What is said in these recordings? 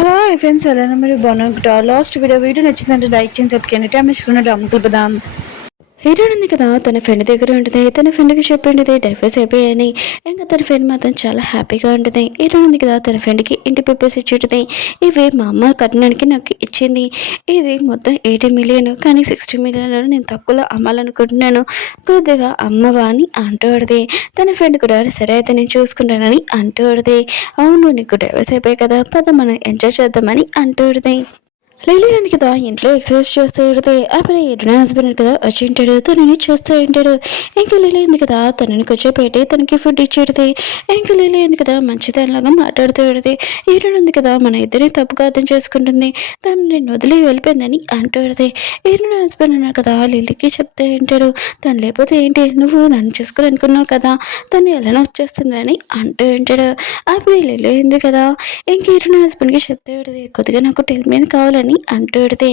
Hello friends ఎలా మీరు బాగున్నా లాస్ట్ వీడియో నచ్చిందంటే లైక్ చేయండి సబ్స్క్రైబ్ చేయండి డ్రామాకులు పదాం హీరోయిన్ ఉంది కదా తన ఫ్రెండ్ దగ్గర ఉంటుంది. తన ఫ్రెండ్కి చెప్పింది డైవర్స్ అయిపోయాయని. ఇంకా తన ఫ్రెండ్ మాత్రం చాలా హ్యాపీగా ఉంటుంది. హీరోయిన్ ఉంది కదా తన ఫ్రెండ్కి ఇంటి పేపర్స్ ఇచ్చేటది. ఇవి మా అమ్మ కట్టడానికి నాకు ఇచ్చింది. ఇది మొత్తం 80 మిలియన్, కానీ 60 మిలియన్ నేను తక్కువలో అమ్మాలనుకుంటున్నాను, కొద్దిగా అమ్మవా అని అంటూడది. తన ఫ్రెండ్ కూడా సరే అయితే నేను చూసుకుంటానని అంటూడది. అవును నీకు డైవర్స్ అయిపోయాయి కదా, పద మనం ఎంజాయ్ చేద్దామని అంటూడది. లిలీ ఉంది కదా ఇంట్లో ఎక్సర్సైజ్ చేస్తూ ఉంటుంది. అప్పుడు ఎడున హస్బెండ్ కదా వచ్చి ఉంటాడు, తనని చూస్తూ ఉంటాడు. ఇంకా లిలీ ఉంది కదా తనని కూర్చోపెట్టి తనకి ఫుడ్ ఇచ్చేది. ఇంకా లిలీ ఉంది కదా మంచిదానిలాగా మాట్లాడుతూ ఉంటుంది. ఈరుడు ఉంది కదా మన ఇద్దరిని తప్పుగా అర్థం చేసుకుంటుంది, తను నేను వదిలి వెళ్ళిపోయిందని అంటుంది. ఈరుడు హస్బెండ్ అన్నాడు కదా లిలీకి చెప్తూ ఉంటాడు, తను లేకపోతే ఏంటి నువ్వు నన్ను చూసుకుని అనుకున్నావు కదా, తను ఎలా వచ్చేస్తుంది అని అంటూ ఉంటాడు. అప్పుడు లిలీ ఉంది కదా ఇంక ఈరుడు హస్బెండ్కి చెప్తూ ఉంటుంది, కొద్దిగా నాకు టెల్మేన్ కావాలని అంటుంటే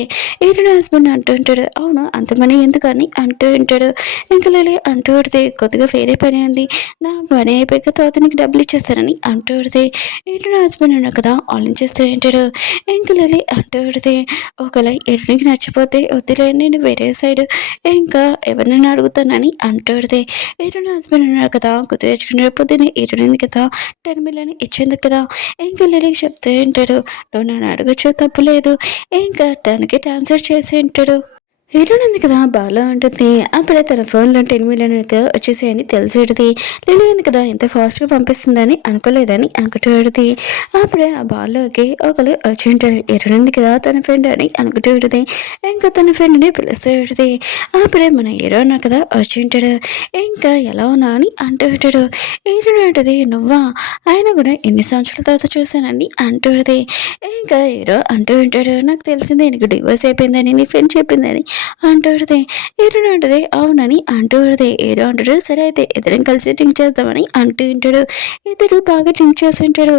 ఈరుడు హస్బెండ్ అంటుంటాడు, అవును అంత మనీ ఎందుకని అంటూ ఉంటాడు. ఇంకా లిలీ అంటూడితే కొద్దిగా వేరే పని ఉంది, నా పని అయిపోయాక తర్వాత నీకు డబ్బులు ఇచ్చేస్తానని అంటూడితే ఈరుడు హస్బెండ్ అన్నాడు కదా ఆలోచిస్తూ ఉంటాడు. ఇంకా లిలీ అంటూడితే ఒకవేళ ఎరుడికి నచ్చిపోతే వద్దులే నేను వేరే సైడ్ ఇంకా ఎవరినైనా అడుగుతానని అంటూడితే ఈరుడు హస్బెండ్ అన్నాడు కదా గుర్తు తెచ్చుకునే పొద్దునే ఈరుడింది కదా 10 మిలియన్ ఇచ్చేందుకు కదా. ఇంకా లిలీకి చెప్తూ ఉంటాడు, నువ్వు నన్ను అడగచ్చు తప్పులేదు, ఇంకా తనకి ట్రాన్స్ఫర్ చేసి ఉంటాడు. హీరోయిన్ ఉంది కదా బాగా ఉంటుంది. అప్పుడే తన ఫోన్లో 10 మిలియన్ వచ్చేసాయని తెలిసేది. లిలీ ఉంది కదా ఎంత ఫాస్ట్గా పంపిస్తుందని అనుకోలేదని అనుకుంటుంది. అప్పుడే ఆ బాల్లోకి ఒకరు వచ్చి ఉంటాడు. హీరోయిన్ ఉంది కదా తన ఫ్రెండ్ అని అనుకుంటుంది. ఇంకా తన ఫ్రెండ్ని పిలుస్తూ ఉంటుంది. అప్పుడే మన హీరో అన్న కదా వచ్చి ఉంటాడు. ఇంకా ఎలా ఉన్నా అని అంటూ ఉంటాడు. హీరోయిన్ అంటది, నువ్వా, ఆయన కూడా ఎన్ని సంవత్సరాల తర్వాత చూశానని అంటుంది. ఇంకా హీరో అంటూ ఉంటాడు, నాకు తెలిసిందే నీకు డివోర్స్ అయిపోయిందని నీ ఫ్రెండ్ చెప్పిందని అంటూడితే. హీరోయిన్ అంటది అవునని అంటూడితే. హీరో అంటాడు సరే అయితే ఇద్దరం కలిసి డ్రింక్ చేద్దామని అంటూ ఉంటాడు. ఇద్దరు బాగా డ్రింక్ చేస్తుంటాడు.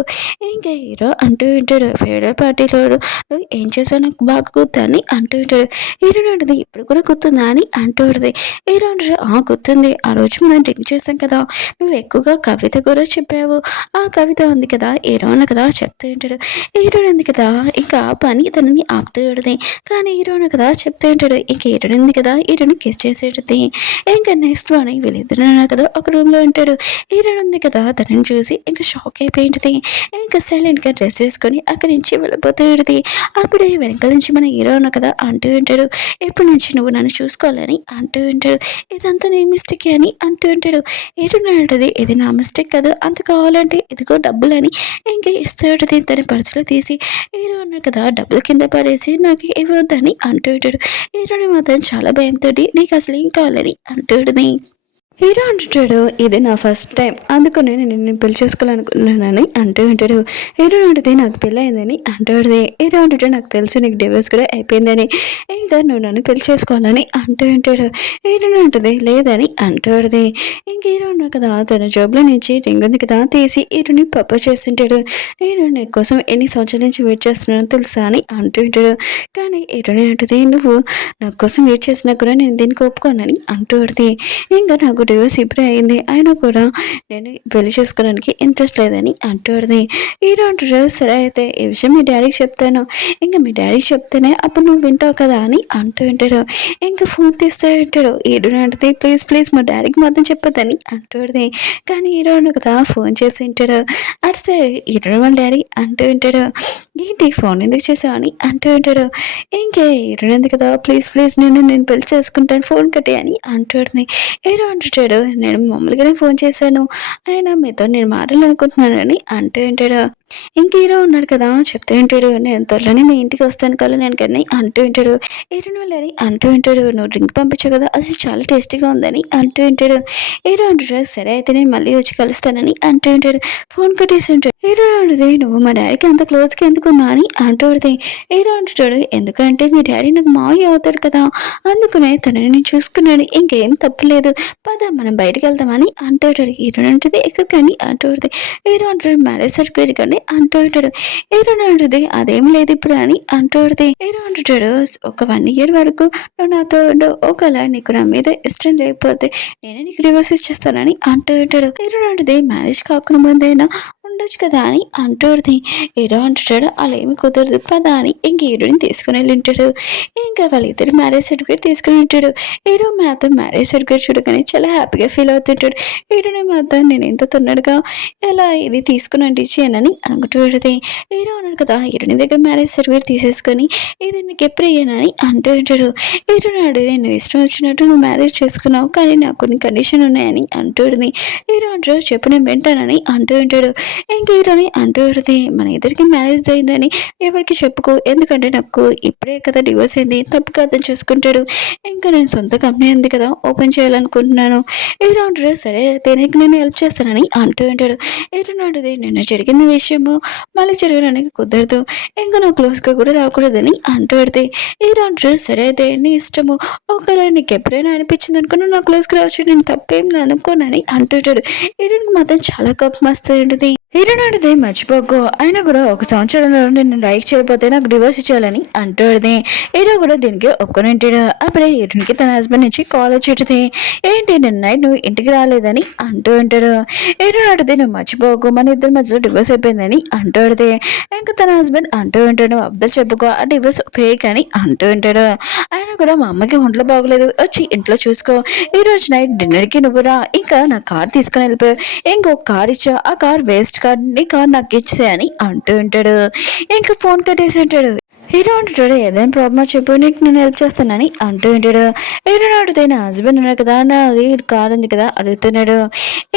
ఇంకా హీరో అంటూ ఉంటాడు, ఫేవరెట్ పార్టీలో నువ్వు ఏం చేసావు నాకు బాగా గుర్తు అని అంటూ ఉంటాడు. హీరోయిన్ అంటది ఇప్పుడు కూడా గుర్తుందా అని అంటూడితే. హీరో అంటాడు గుర్తుంది, ఆ రోజు మనం డ్రింక్ చేసాం కదా, నువ్వు ఎక్కువగా కవిత కూడా చెప్పావు, ఆ కవిత ఉంది కదా హీరో అన్న కదా చెప్తూ ఉంటాడు. హీరోయిన్ ఉంది కదా ఇంకా పని తనని ఆపుతూ ఉంటుంది. కానీ హీరోయిన్ కదా చెప్తూ ఉంటాడు, ఇంక హీరోయిన్ ఉంది కదా హీరోయిన్ కిస్ చేసేటది. ఇంకా నెక్స్ట్ మార్నింగ్ వీళ్ళిద్దరు కదా ఒక రూమ్లో ఉంటాడు. హీరోయిన్ ఉంది కదా తనని చూసి ఇంకా షాక్ అయిపోయింది. ఇంకా సైలెంట్గా డ్రెస్ వేసుకొని అక్కడి నుంచి వెళ్ళిపోతూ ఉంటుంది. అప్పుడే వెనకాల నుంచి మన హీరో ఉన్న కదా అంటూ ఉంటాడు, ఎప్పటి నుంచి నువ్వు నన్ను చూసుకోవాలని అంటూ ఉంటాడు. ఇదంతా నీ మిస్టేక్ అని అంటూ ఉంటాడు. హీరోయిన్ అంటది ఇది నా మిస్టేక్ కాదు, అంత కావాలంటే ఇదిగో డబ్బులని ఇంకా ఇస్తూ ఉంటుంది. తన పర్సులో తీసి హీరో అన్నాడు కదా డబ్బులు కింద పడేసి నాకు ఇవ్వద్దని అంటూ ఉంటాడు. హీరోని మాత్రం చాలా భయంతో నీకు అసలు ఏం కావాలని అంటాడుని. హీరో అంటుంటాడు ఇది నా ఫస్ట్ టైం, అందుకనే నేను పెళ్లి చేసుకోవాలనుకున్నానని అంటూ ఉంటాడు. హీరో అంటుంది నాకు పెళ్ళి అయిందని అంటాడుది. హీరో అంటుంటే నాకు తెలుసు నీకు డివోర్స్ కూడా అయిపోయిందని, ఇంకా నువ్వు నన్ను పెళ్లి చేసుకోవాలని అంటూ ఉంటాడు. హీరో ఉంటుంది లేదని అంటాడుది. ఇంక హీరో ఉన్నాడు కదా తన జాబ్లో నుంచి రింగ్ ఉంది కదా తీసి హీరోని ప్రపోజ్ చేస్తుంటాడు. నేను నీ కోసం ఎన్ని సంవత్సరాల నుంచి వెయిట్ చేస్తున్నానో తెలుసా అని అంటూ ఉంటాడు. కానీ హీరోని అంటుంది నువ్వు నా కోసం వెయిట్ చేసినా కూడా నేను దీనికి ఒప్పుకోనని అంటూడుది. ఇంకా నాకు డివోర్స్ ఇప్పుడే అయింది, అయినా కూడా నేను పెళ్లి చేసుకోవడానికి ఇంట్రెస్ట్ లేదని అంటూడుది. హీరో అంటాడు సరే అయితే ఈ విషయం మీ డాడీకి చెప్తాను, ఇంకా మీ డాడీకి చెప్తేనే అప్పుడు నువ్వు వింటావు కదా అని అంటూ ఉంటాడు. ఇంకా ఫోన్ తీస్తూ ఉంటాడు. హీరో అంటుంది ప్లీజ్ ప్లీజ్ మా డాడీకి మాత్రం చెప్పదని అంటూడుది. కానీ హీరో కదా ఫోన్ చేసి ఉంటాడు. అటు సైడ్ హీరో వాళ్ళ డాడీ అంటూ ఉంటాడు, ఏంటి ఫోన్ ఎందుకు చేసావు అని అంటూ ఉంటాడు. ఇంకే హీరో ఉంది కదా ప్లీజ్ ప్లీజ్ నేను పెళ్లి చేసుకుంటాను ఫోన్ కట్టే అని అంటుంది. హీరో అంటుంటాడు నేను మామూలుగానే ఫోన్ చేశాను, అయినా మీతో నేను మాట్లాడాలనుకుంటున్నానని అంటూ ఉంటాడు. ఇంక హీరో ఉన్నాడు కదా చెప్తూ ఉంటాడు నేను త్వరలోనే మీ ఇంటికి వస్తాను కదా నేను కానీ అంటూ ఉంటాడు. హీరోని వాళ్ళని అంటూ ఉంటాడు నువ్వు డ్రింక్ పంపించావు కదా అది చాలా టేస్టీగా ఉందని అంటూ ఉంటాడు. హీరో అంటాడు సరే అయితే నేను మళ్ళీ వచ్చి కలుస్తానని అంటూ ఉంటాడు. ఫోన్ కట్టేసి ఉంటాడు. హీరో అంటుంది నువ్వు మా డాడీకి అంత క్లోజ్గా ఎందుకున్నా అని అంటుంది. హీరో అంటాడు ఎందుకంటే మీ డాడీ నాకు మావయ్య అవుతాడు కదా, అందుకనే తనని నేను చూసుకున్నాడు, ఇంకేం తప్పులేదు, పద మనం బయటకు వెళ్దామని అంటాడు. హీరో అంటుంది ఎక్కడికని అంటుంది. హీరో అంటాడు మ్యారేజ్ సర్టిఫికేట్ కానీ అంటూ ఉంటాడు. హీరో అంటుంది అదేం లేదు ఇప్పుడు అని అంటుంది. హీరో అంటుంటాడు ఒక 1 ఇయర్ వరకు నువ్వు నాతో ఉండు, ఒకవేళ నీకు నా మీద ఇష్టం లేకపోతే నేనే నీకు డివోర్స్ ఇచ్చేస్తానని అంటూ ఉంటాడు. హీరో అంటుంది మ్యారేజ్ కాకుండా ముందైనా ఉండొచ్చు కదా అని అంటుంది. హీరో అంటాడు అలా ఏమి కుదరదు పదా అని ఇంక హీరోని తీసుకుని వెళ్ళి ఉంటాడు. ఇంకా వాళ్ళిద్దరు మ్యారేజ్ సర్టిఫికేట్ తీసుకుని ఉంటాడు. హీరో మాత్రం మ్యారేజ్ సర్టిఫికేట్ చూడగానే చాలా హ్యాపీగా ఫీల్ అవుతుంటాడు. హీరోని మాత్రం నేను ఎంత తొందరగా ఎలా ఇది తీసుకుని అంటించానని అనుకుంటూ ఉంటుంది. హీరో అన్నాడు కదా హీరోని దగ్గర మ్యారేజ్ సర్టిఫికేట్ తీసేసుకొని ఇది నీకు ఎప్పుడు అయ్యానని అంటూ ఉంటాడు. హీరోని అడిగి నువ్వు ఇష్టం వచ్చినట్టు నువ్వు మ్యారేజ్ చేసుకున్నావు కానీ నాకు కొన్ని కండిషన్ ఉన్నాయని అంటుంది. హీరో అంటాడు చెప్పు నేను వింటానని అంటూ ఉంటాడు. ఇంక హీరోని అంటూ ఉంటుంది మన ఇద్దరికి మ్యారేజ్ అయిందని ఎవరికి చెప్పుకో ఎందుకంటే నాకు ఇప్పుడే కదా డివోర్స్ అయింది తప్పుగా అర్థం చేసుకుంటాడు. ఇంకా నేను సొంత కంపెనీ ఉంది కదా ఓపెన్ చేయాలనుకుంటున్నాను. హీరో అంటాడు సరే అయితే నీకు నేను హెల్ప్ చేస్తానని అంటూ ఉంటాడు. హీరో అంటుంది నిన్న జరిగిన విషయము మళ్ళీ జరగడానికి కుదరదు ఇంకా నువ్వు క్లోజ్గా కూడా రాకూడదని అంటూ పెడితే హీరో అంటాడు సరే అయితే నీ ఇష్టము ఒకవేళ నీకు ఎప్పుడైనా అనిపించింది అనుకో నువ్వు నా క్లోజ్కి రావచ్చు నేను తప్పేం అనుకోనని అంటుంటాడు. హీరోకి మాత్రం చాలా కోపం వస్తుంది. హీరో అడితే మర్చిపోకు అయినా కూడా ఒక సంవత్సరంలో నేను లైక్ చేయకపోతే నాకు డివోర్స్ ఇచ్చేయాలని అంటుంది. హీరో కూడా దీనికి ఒప్పుకొని ఉంటాడు. అప్పుడే హీరోకి తన హస్బెండ్ నుంచి కాల్ వచ్చేది ఏంటి నిన్న నైట్ నువ్వు ఇంటికి రాలేదని అంటూ ఉంటాడు. హీరో అడితే నువ్వు మర్చిపోకు మన ఇద్దరి మధ్యలో డివోర్స్ అయిపోయిందని అంటూ అడితే ఇంకా తన హస్బెండ్ అంటూ ఉంటాడు అబ్దుల్ చెప్పుకో ఆ డివోర్స్ ఫేక్ అని అంటూ ఉంటాడు. ఆయన కూడా మా అమ్మకి ఒంట్లో బాగోలేదు వచ్చి ఇంట్లో చూసుకో ఈ రోజు నైట్ డిన్నర్కి నువ్వు రా ఇంకా నా కార్ తీసుకుని వెళ్ళిపోయావు ఇంకొక కార్ ఇచ్చా ఆ కార్ వేస్ట్ కార్ నీ కార్ నాకు ఇచ్చే అని అంటూ ఉంటాడు. ఇంకా ఫోన్ కట్టేసి ఉంటాడు. హీరో అంటాడు ఏదైనా ప్రాబ్లమ్ చెప్పు నీకు నేను హెల్ప్ చేస్తానని అంటూ ఉంటాడు. హీరో అడిగితే నా హస్బెండ్ ఉన్నాడు కదా నాది కార్ ఉంది కదా అడుగుతున్నాడు.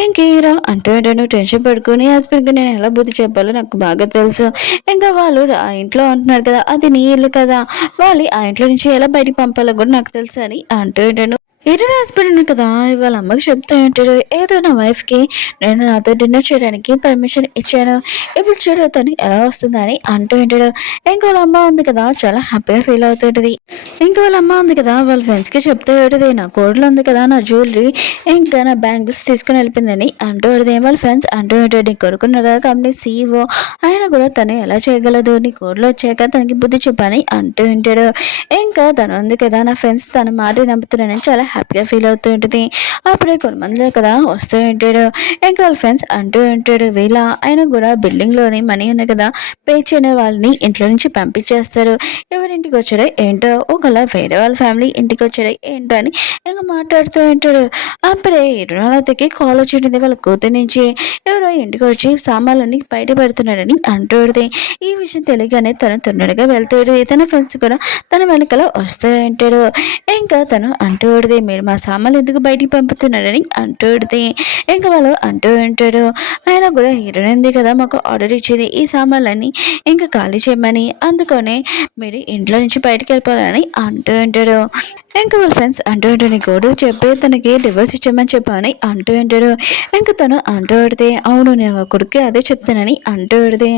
ఇంక హీరో అంటూ ఉంటాడు టెన్షన్ పడుకుని హస్బెండ్కి నేను ఎలా బుద్ధి చెప్పాలో నాకు బాగా తెలుసు ఇంకా వాళ్ళు ఆ ఇంట్లో అంటున్నారు కదా అది నీ ఇల్లు కదా వాళ్ళు ఆ ఇంట్లో నుంచి ఎలా బయటికి పంపాలో కూడా నాకు తెలుసు అని అంటూ ఉంటాడు. హీరో హస్బెండ్ కదా వాళ్ళ అమ్మకి చెప్తూ ఉంటాడు ఏదో నా వైఫ్కి నేను నాతో డిన్నర్ చేయడానికి పర్మిషన్ ఇచ్చాను ఇప్పుడు చూడు తను ఎలా వస్తుందని అంటూ ఉంటాడు. ఇంకా వాళ్ళ అమ్మ ఉంది కదా చాలా హ్యాపీగా ఫీల్ అవుతుంటుంది. ఇంకా వాళ్ళ అమ్మ ఉంది కదా వాళ్ళ ఫ్రెండ్స్కి చెప్తూ ఉంటుంది నా కోడలు ఉంది కదా నా జ్యువెలరీ ఇంకా నా బ్యాంగిల్స్ తీసుకుని వెళ్ళిపోయిందని అంటూ ఉంటుంది. వాళ్ళ ఫ్రెండ్స్ అంటూ ఉంటాడు నీ కొడుకున్న కదా కంపెనీ సీఈఓ ఆయన కూడా తను ఎలా చేయగలదు నీ కోడలు వచ్చాక తనకి బుద్ధి చెప్పని అంటూ ఉంటాడు. ఇంకా తను ఉంది కదా నా ఫ్రెండ్స్ తన మాట నమ్ముతున్నానని చాలా హ్యాపీగా ఫీల్ అవుతూ ఉంటుంది. అప్పుడే కొంతమందిలో కదా వస్తూ ఉంటాడు. ఇంకా వాళ్ళ ఫ్రెండ్స్ అంటూ ఉంటాడు వీళ్ళ ఆయన కూడా బిల్డింగ్లోని మనీ ఉంది కదా పే చేయని వాళ్ళని ఇంట్లో నుంచి పంపించేస్తారు ఎవరింటికి వచ్చారో ఏంటో ఒకలా వేరే వాళ్ళ ఫ్యామిలీ ఇంటికి వచ్చారో ఏంటో అని ఇంకా మాట్లాడుతూ ఉంటాడు. అప్పుడే ఇరునాలకి కాల్ వచ్చింది వాళ్ళ కూతురు నుంచి ఎవరో ఇంటికి వచ్చి సామాన్లన్నీ బయట పెడుతున్నాడని అంటుంది. ఈ విషయం తెలియగానే తను తొందరగా వెళ్తాడు. తన ఫ్రెండ్స్ కూడా తన వెనకాల వస్తూ ఉంటాడు. ఇంకా తను అంటూ మీరు మా సామాన్లు ఎందుకు బయటికి పంపుతున్నారని అంటూ ఇంకా వాళ్ళు అంటూ ఉంటాడు ఆయన కూడా హీరోయిన్ కదా మాకు ఆర్డర్ ఇచ్చేది ఈ సామాన్లన్నీ ఇంకా ఖాళీ చేయమని అందుకనే మీరు ఇంట్లో నుంచి బయటికి వెళ్ళిపోవాలని అంటూ ఉంటాడు. ఇంకా వాళ్ళ ఫ్రెండ్స్ అంటూ ఉంటాడు గోడు చెప్పి తనకి డివోర్స్ ఇచ్చామని చెప్పని అంటూ ఉంటాడు. ఇంకా తను అంటూ పెడితే అవును నేను కొడుకు అదే చెప్తానని అంటూ పెడితే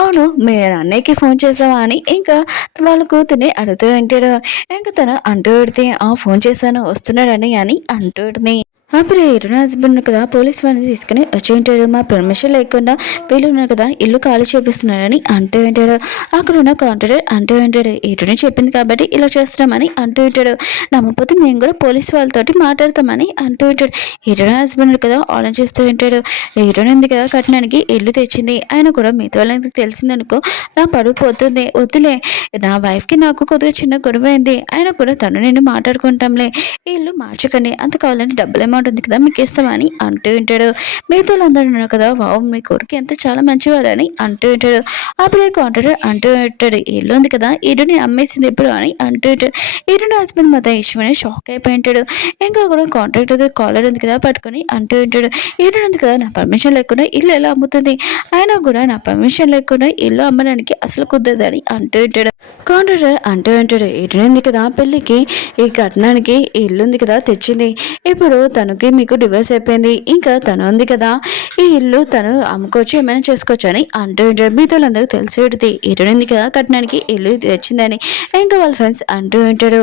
అవును మీరు అన్నయ్యకి ఫోన్ చేసావా అని ఇంకా వాళ్ళ కూతుర్ని అడుగుతూ ఉంటాడు. ఇంకా తను అంటూ పెడితే ఫోన్ చేశాను వస్తున్నాడని అని అంటూ ఉంటుంది. అప్పుడు హీరోయిన్ హస్బెండ్ కదా పోలీస్ వాళ్ళని తీసుకుని వచ్చి ఉంటాడు మా పర్మిషన్ లేకుండా వీళ్ళు ఉన్నారు కదా ఇల్లు ఖాళీ చేపిస్తున్నారని అంటూ ఉంటాడు. అక్కడ ఉన్న కాంట్రాక్టర్ అంటూ ఉంటాడు హీరోయిన్ చెప్పింది కాబట్టి ఇలా చేస్తున్నామని అంటూ ఉంటాడు. నమ్మకపోతే మేము కూడా పోలీస్ వాళ్ళతోటి మాట్లాడతామని అంటూ ఉంటాడు. హీరోయిన్ హస్బెండ్ కదా ఆలోచిస్తూ ఉంటాడు హీరోయిన్ ఉంది కదా కట్టడానికి ఇల్లు తెచ్చింది ఆయన కూడా మిగతా వాళ్ళకి తెలిసిందనుకో నా పడుగు పోతుంది వద్దులే నా వైఫ్కి నాకు కొద్దిగా చిన్న గొడవ అయింది ఆయన కూడా తను నేను మాట్లాడుకుంటాంలే ఈ ఇల్లు మార్చకండి అంత కావాలంటే డబ్బులు అమౌంట్ ఉంది కదా మీకు ఇస్తామని అంటూ ఉంటాడు. మిగతా అందరూ ఉన్నారు కదా వావ్ మీ కొడుకు ఎంత చాలా మంచివారని అంటూ ఉంటాడు. అప్పుడే కాంట్రాక్టర్ అంటూ ఉంటాడు ఇల్లు ఉంది కదా ఇరుని అమ్మేసింది ఎప్పుడు అని అంటూ ఉంటాడు. ఇరుని హస్బెండ్ మొత్తం ఇష్టమని షాక్ అయిపోయి ఉంటాడు. ఇంకా కూడా కాంట్రాక్టర్ కాలర్ ఉంది కదా పట్టుకొని అంటూ ఉంటాడు ఇరు ఉంది కదా నా పర్మిషన్ లేకుండా ఇల్లు ఎలా అమ్ముతుంది అయినా కూడా నా పర్మిషన్ లేకుండా ఇల్లు అమ్మడానికి అసలు కుదరదని అంటూ ఉంటాడు. కాంట్రాక్టర్ అంటూ ఉంటాడు ఇరు ఉంది కదా పెళ్ళికి ఈ కట్నానికి ఇల్లు ఉంది కదా తెచ్చింది ఇప్పుడు తనకి మీకు డివోర్స్ అయిపోయింది ఇంకా తను ఉంది కదా ఈ ఇల్లు తను అమ్ముకోవచ్చు ఏమైనా చేసుకోవచ్చు అని అంటూ ఉంటాడు. మీతో అందరికి తెలిసేది ఇరుంది కదా కట్టడానికి ఇల్లు తెచ్చిందని ఇంకా వాళ్ళ ఫ్రెండ్స్ అంటూ ఉంటాడు